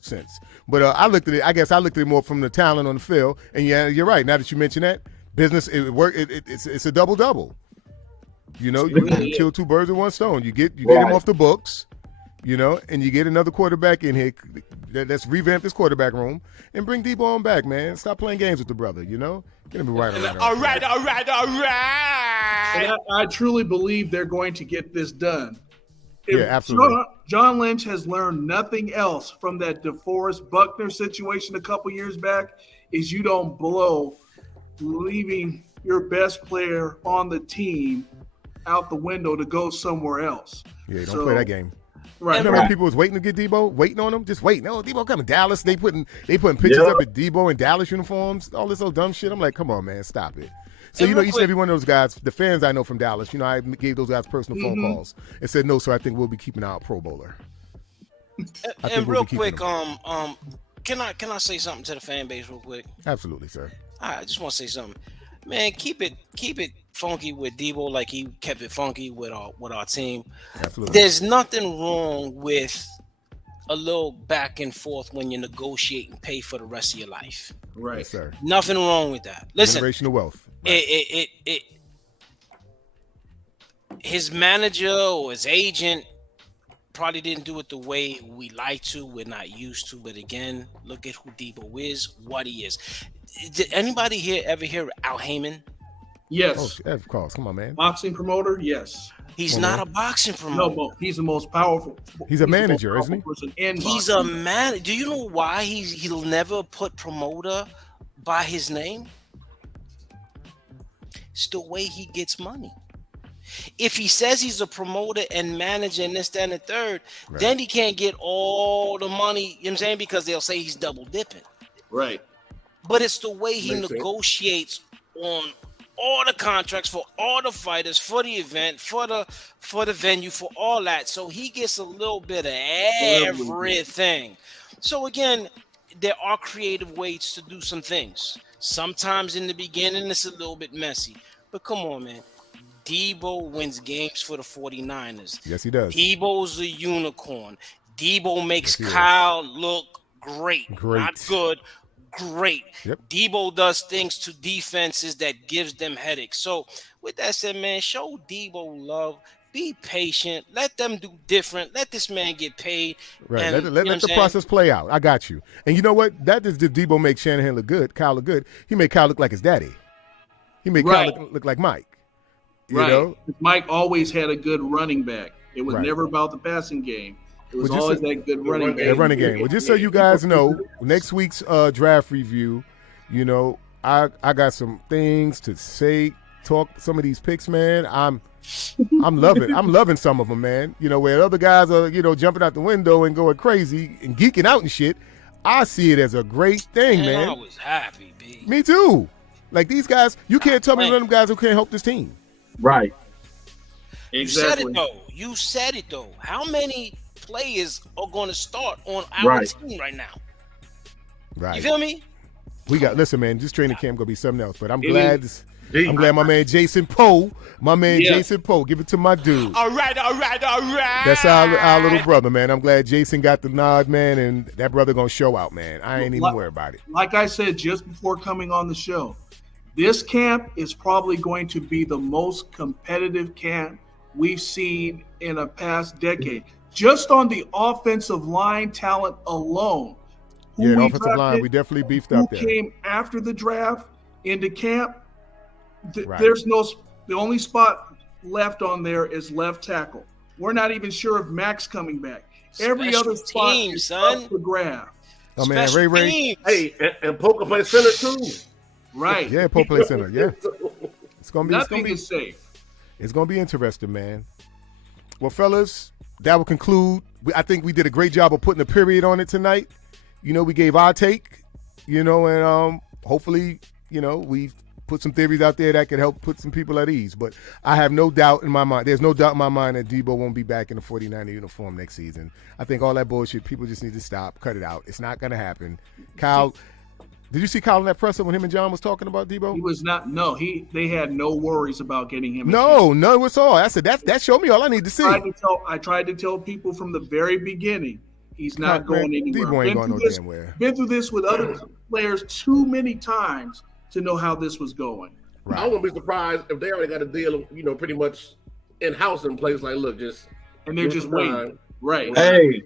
sense. But I looked at it more from the talent on the field, and yeah, you're right. Now that you mention that, business it's a double. You kill two birds with one stone. You get him off the books, and you get another quarterback in here. Let's revamp this quarterback room and bring Deebo on back, man. Stop playing games with the brother, Get him right. All right. And I truly believe they're going to get this done. Yeah, absolutely. John Lynch has learned nothing else from that DeForest Buckner situation a couple years back is you don't blow leaving your best player on the team out the window to go somewhere else. Yeah, don't play that game. Right. You know how many people was waiting to get Deebo, waiting on him, just waiting. Oh, Deebo coming. Dallas, they putting pictures up at Deebo in Dallas uniforms, all this old dumb shit. I'm like, come on, man, stop it. So, each and every one of those guys, the fans I know from Dallas, I gave those guys personal phone calls and said, no, sir, I think we'll be keeping our Pro Bowler. And real quick, can I say something to the fan base real quick? Absolutely, sir. I just want to say something. Man, keep it funky with Deebo like he kept it funky with our team. Absolutely. There's nothing wrong with a little back and forth when you negotiate and pay for the rest of your life. Right, yes, sir. Nothing wrong with that. Listen, generational wealth. Right. His manager or his agent probably didn't do it the way we like to. We're not used to. But again, look at who Deebo is, what he is. Did anybody here ever hear Al Heyman? Yes. Oh, of course. Come on, man. Boxing promoter? Yes. He's not a boxing promoter. No, he's the most powerful. He's a manager, isn't he? He's a man. Do you know why he'll never put promoter by his name? It's the way he gets money. If he says he's a promoter and manager and this, that, and the third, then he can't get all the money, you know what I'm saying? Because they'll say he's double dipping. Right. But it's the way he negotiates on all the contracts for all the fighters, for the event, for the venue, for all that. So he gets a little bit of everything. So again, there are creative ways to do some things. Sometimes in the beginning, it's a little bit messy. But come on, man. Deebo wins games for the 49ers. Yes, he does. Deebo's a unicorn. Deebo makes Kyle look great. Not good, great. Yep. Deebo does things to defenses that gives them headaches. So with that said, man, show Deebo love. Be patient. Let them do different. Let this man get paid. Right. And, let the process play out. I got you. And you know what? That is did Deebo make Shanahan look good, Kyle look good. He made Kyle look like his daddy. He made Kyle look like Mike. You know? Mike always had a good running back. It was never about the passing game. It was always that good running game. Running game. Well, just so you guys know, next week's draft review, I got some things to say talk some of these picks, man, I'm loving some of them, man. You know, where other guys are, you know, jumping out the window and going crazy and geeking out and shit, I see it as a great thing, man. I was happy, B. Me too. Like these guys, you can't tell me one of them guys who can't help this team. Right. Exactly. You said it though. How many players are going to start on our team right now? Right. You feel me? Listen, man, this training camp gonna be something else. But I'm glad my man Jason Poe, Jason Poe, give it to my dude. All right. That's our little brother, man. I'm glad Jason got the nod, man, and that brother gonna show out, man. I ain't even worried about it. Like I said just before coming on the show, this camp is probably going to be the most competitive camp we've seen in a past decade. Just on the offensive line talent alone. The offensive line, we definitely beefed up there. Who came after the draft into camp? There's the only spot left on there is left tackle. We're not even sure if Mac's coming back. Every other spot is up for grab. Oh man, Ray. Hey, and Poker play center too. Right. Yeah, Poker play center. Yeah. It's gonna be safe. It's gonna be interesting, man. Well, fellas, that will conclude. I think we did a great job of putting a period on it tonight. You know, we gave our take, you know, and hopefully, you know, we put some theories out there that could help put some people at ease. But I have no doubt in my mind. There's no doubt in my mind that Deebo won't be back in the 49er uniform next season. I think all that bullshit, people just need to stop, cut it out. It's not going to happen. Kyle, did you see Kyle in that presser when him and John was talking about Deebo? He was not. No, they had no worries about getting him. No, it's all. I said that showed me all I need to see. I tried to tell people from the very beginning. He's not going anywhere. Deebo ain't going no damn where. Been through this with other players too many times to know how this was going. Right. I wouldn't be surprised if they already got a deal, you know, pretty much in-house in place. Like, look, and they're just waiting. Right. Hey,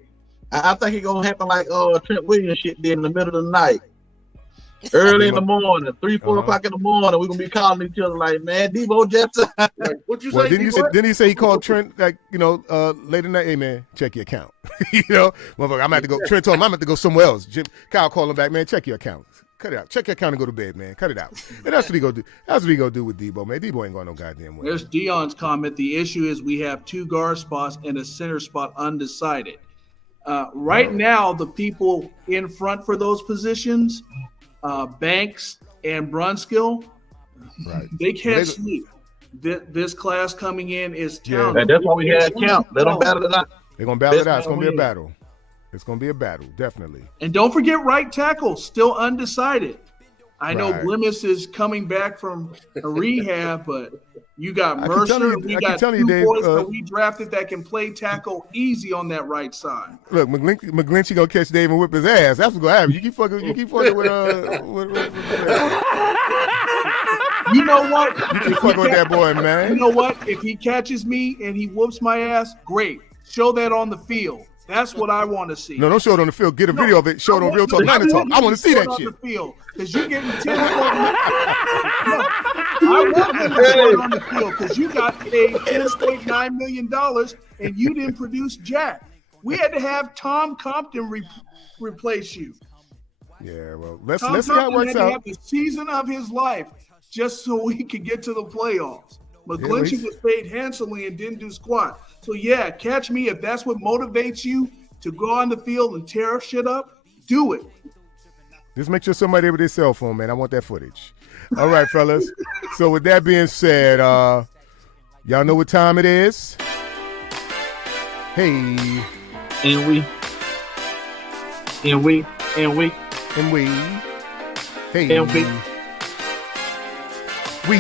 I think it's gonna happen like Trent Williams shit did in the middle of the night. Early in the morning, 3-4 o'clock in the morning, we're gonna be calling each other like, man, Deebo just like, what you say? Didn't he say he called Trent like, you know, late at night? Hey man, check your account. You know, motherfucker, I'm about to go. Trent told him I'm about to go somewhere else. Kyle called him back, man. Check your account. Cut it out. Check your account and go to bed, man. Cut it out. And that's what he gonna do. That's what he gonna do with Deebo, man. Deebo ain't going no goddamn way. There's Dion's comment. The issue is we have 2 guard spots and a center spot undecided. Right now, the people in front for those positions, Banks and Brunskill, they can't sleep. This class coming in is talented. That's why we had camp. Let them battle it out. They're gonna battle it out. It's gonna be a battle. It's going to be a battle, definitely. And don't forget right tackle, still undecided. I know Blimus is coming back from a rehab, but you got Mercer. We got 2 boys that we drafted that can play tackle easy on that right side. Look, McGlinchey going to catch Dave and whip his ass. That's what's going to happen. You keep fucking with You know what? You keep fucking with that boy, man. You know what? If he catches me and he whoops my ass, great. Show that on the field. That's what I want to see. No, don't show it on the field. Get a video of it. Show it on Real Talk Niner Talk. I want to see that shit. Because you're getting 10 I want him to show it on the field because you got paid $10.9 million and you didn't produce jack. We had to have Tom Compton replace you. Yeah, well, let's see how it works out. Have the season of his life just so we could get to the playoffs. McGlinchey was paid handsomely and didn't do squat. So, yeah, catch me. If that's what motivates you to go on the field and tear shit up, do it. Just make sure somebody there with their cell phone, man. I want that footage. All right, fellas. So, with that being said, y'all know what time it is? Hey. And we. Hey. And we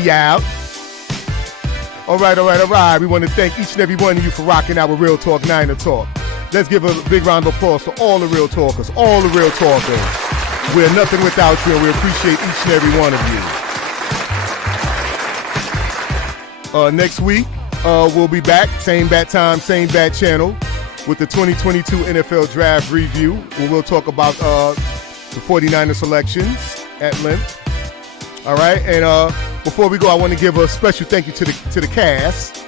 out. All right. We want to thank each and every one of you for rocking out with Real Talk Niner Talk. Let's give a big round of applause to all the real talkers, We're nothing without you, and we appreciate each and every one of you. Next week, we'll be back, same bat time, same bat channel, with the 2022 NFL Draft Review, where we'll talk about the 49er selections at length. All right, and before we go, I want to give a special thank you to the cast.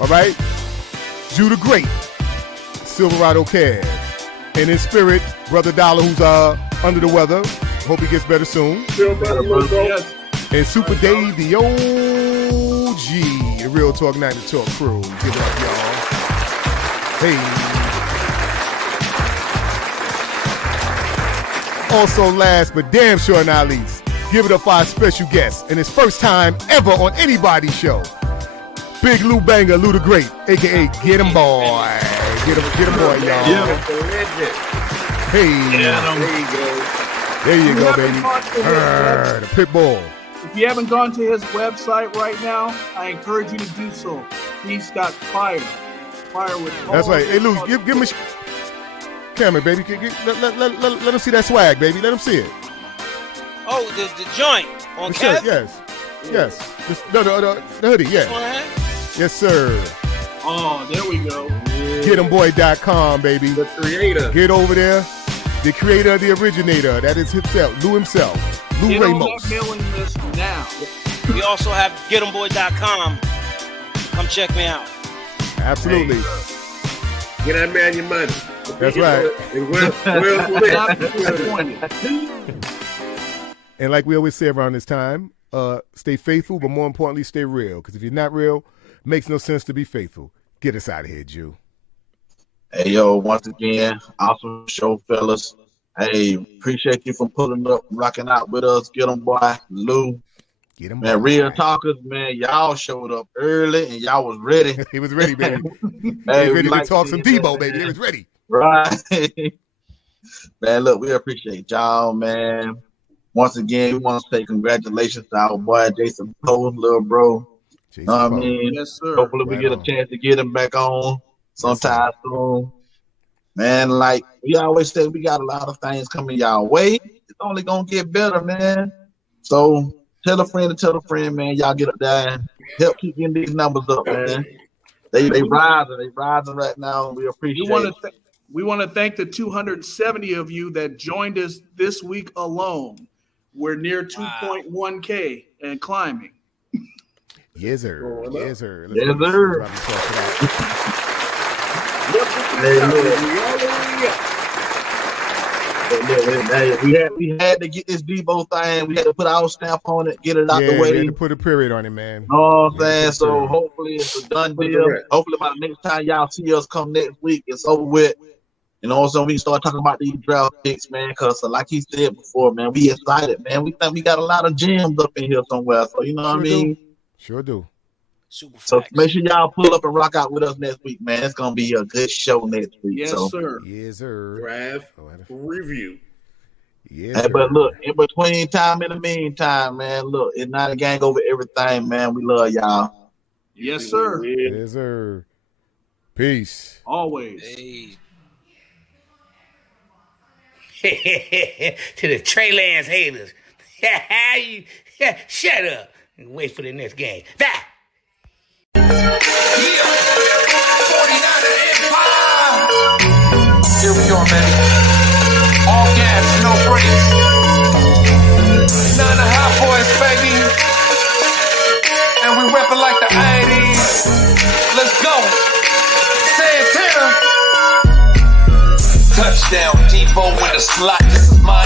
All right, Judah Great, Silverado Cav, and in spirit, Brother Dollar, who's under the weather. Hope he gets better soon. Feel better, bro. Yes. And Super Dave, the OG, the Real Talk 90 Talk crew. Give it up, y'all. Hey. Also, last but damn sure not least, give it up for our special guest and his first time ever on anybody's show. Big Lou Banger, Lou the Great, a.k.a. Getemboy. Get him, boy, y'all. Hey. There you go, baby. The pit bull. If you haven't gone to his website right now, I encourage you to do so. He's got fire with. That's right. Hey, Lou, give me camera, baby. Let him see that swag, baby. Let him see it. Oh, the joint on Kev? Yes. The hoodie, yeah. Yes, sir. Oh, there we go. Getemboy.com, baby. The creator. Get over there. The creator, the originator. That is himself, Lou himself. Lou Get Ramos. on that mailing list now. We also have Getemboy.com. Come check me out. Absolutely. Get that man your money. That's right. And like we always say around this time, stay faithful, but more importantly, stay real. Because if you're not real, it makes no sense to be faithful. Get us out of here, Jew. Hey, yo, once again, awesome show, fellas. Hey, appreciate you for pulling up, rocking out with us. Get 'em, boy. Lou. Get 'em, man, boy. Real Talkers, man, y'all showed up early and y'all was ready. He was ready, baby. Hey, he was ready like to talk some Deebo, baby. Man. He was ready. Right. Man, look, we appreciate y'all, man. Once again, we want to say congratulations to our boy Jason Poe, little bro. Jason know what I Poe. mean? Yes, sir. Hopefully we Right get on. a chance to get him back on sometime soon. Man, like we always say, we got a lot of things coming y'all way. It's only gonna get better, man. So tell a friend, man. Y'all get up there and help keep getting these numbers up, man. They rising right now. We appreciate it. We want to thank the 270 of you that joined us this week alone. We're near 2.1K and climbing. Yes, sir. Yes, sir. Yes, sir. We had to get this Deebo thing. We had to put our stamp on it, get it out the We way. had to put a period on it, man. You know what I'm saying? So hopefully it's a done deal. Hopefully by the next time y'all see us come next week, it's over with. You know, so we can start talking about these draft picks, man, because like he said before, man, we excited, man. We think we got a lot of gems up in here somewhere. So you know what I mean? Sure do. Super So facts. make sure y'all pull up and rock out with us next week, man. It's gonna be a good show next week. Yes, so. sir. Yes, sir. Draft review. Yes, Hey, sir. but look, in between time, in the meantime, man, look, it's not a gang over everything, man. We love y'all. Yes, sir. Yes, sir. Peace. Always. Hey. To the Trey Lance haters. Shut up and wait for the next game. That. Here we are, baby. All gas, no brakes. 9.5 boys, baby. And we reppin' like the 80s. Let's go. Santana. Touchdown, Deebo in the slot. This is my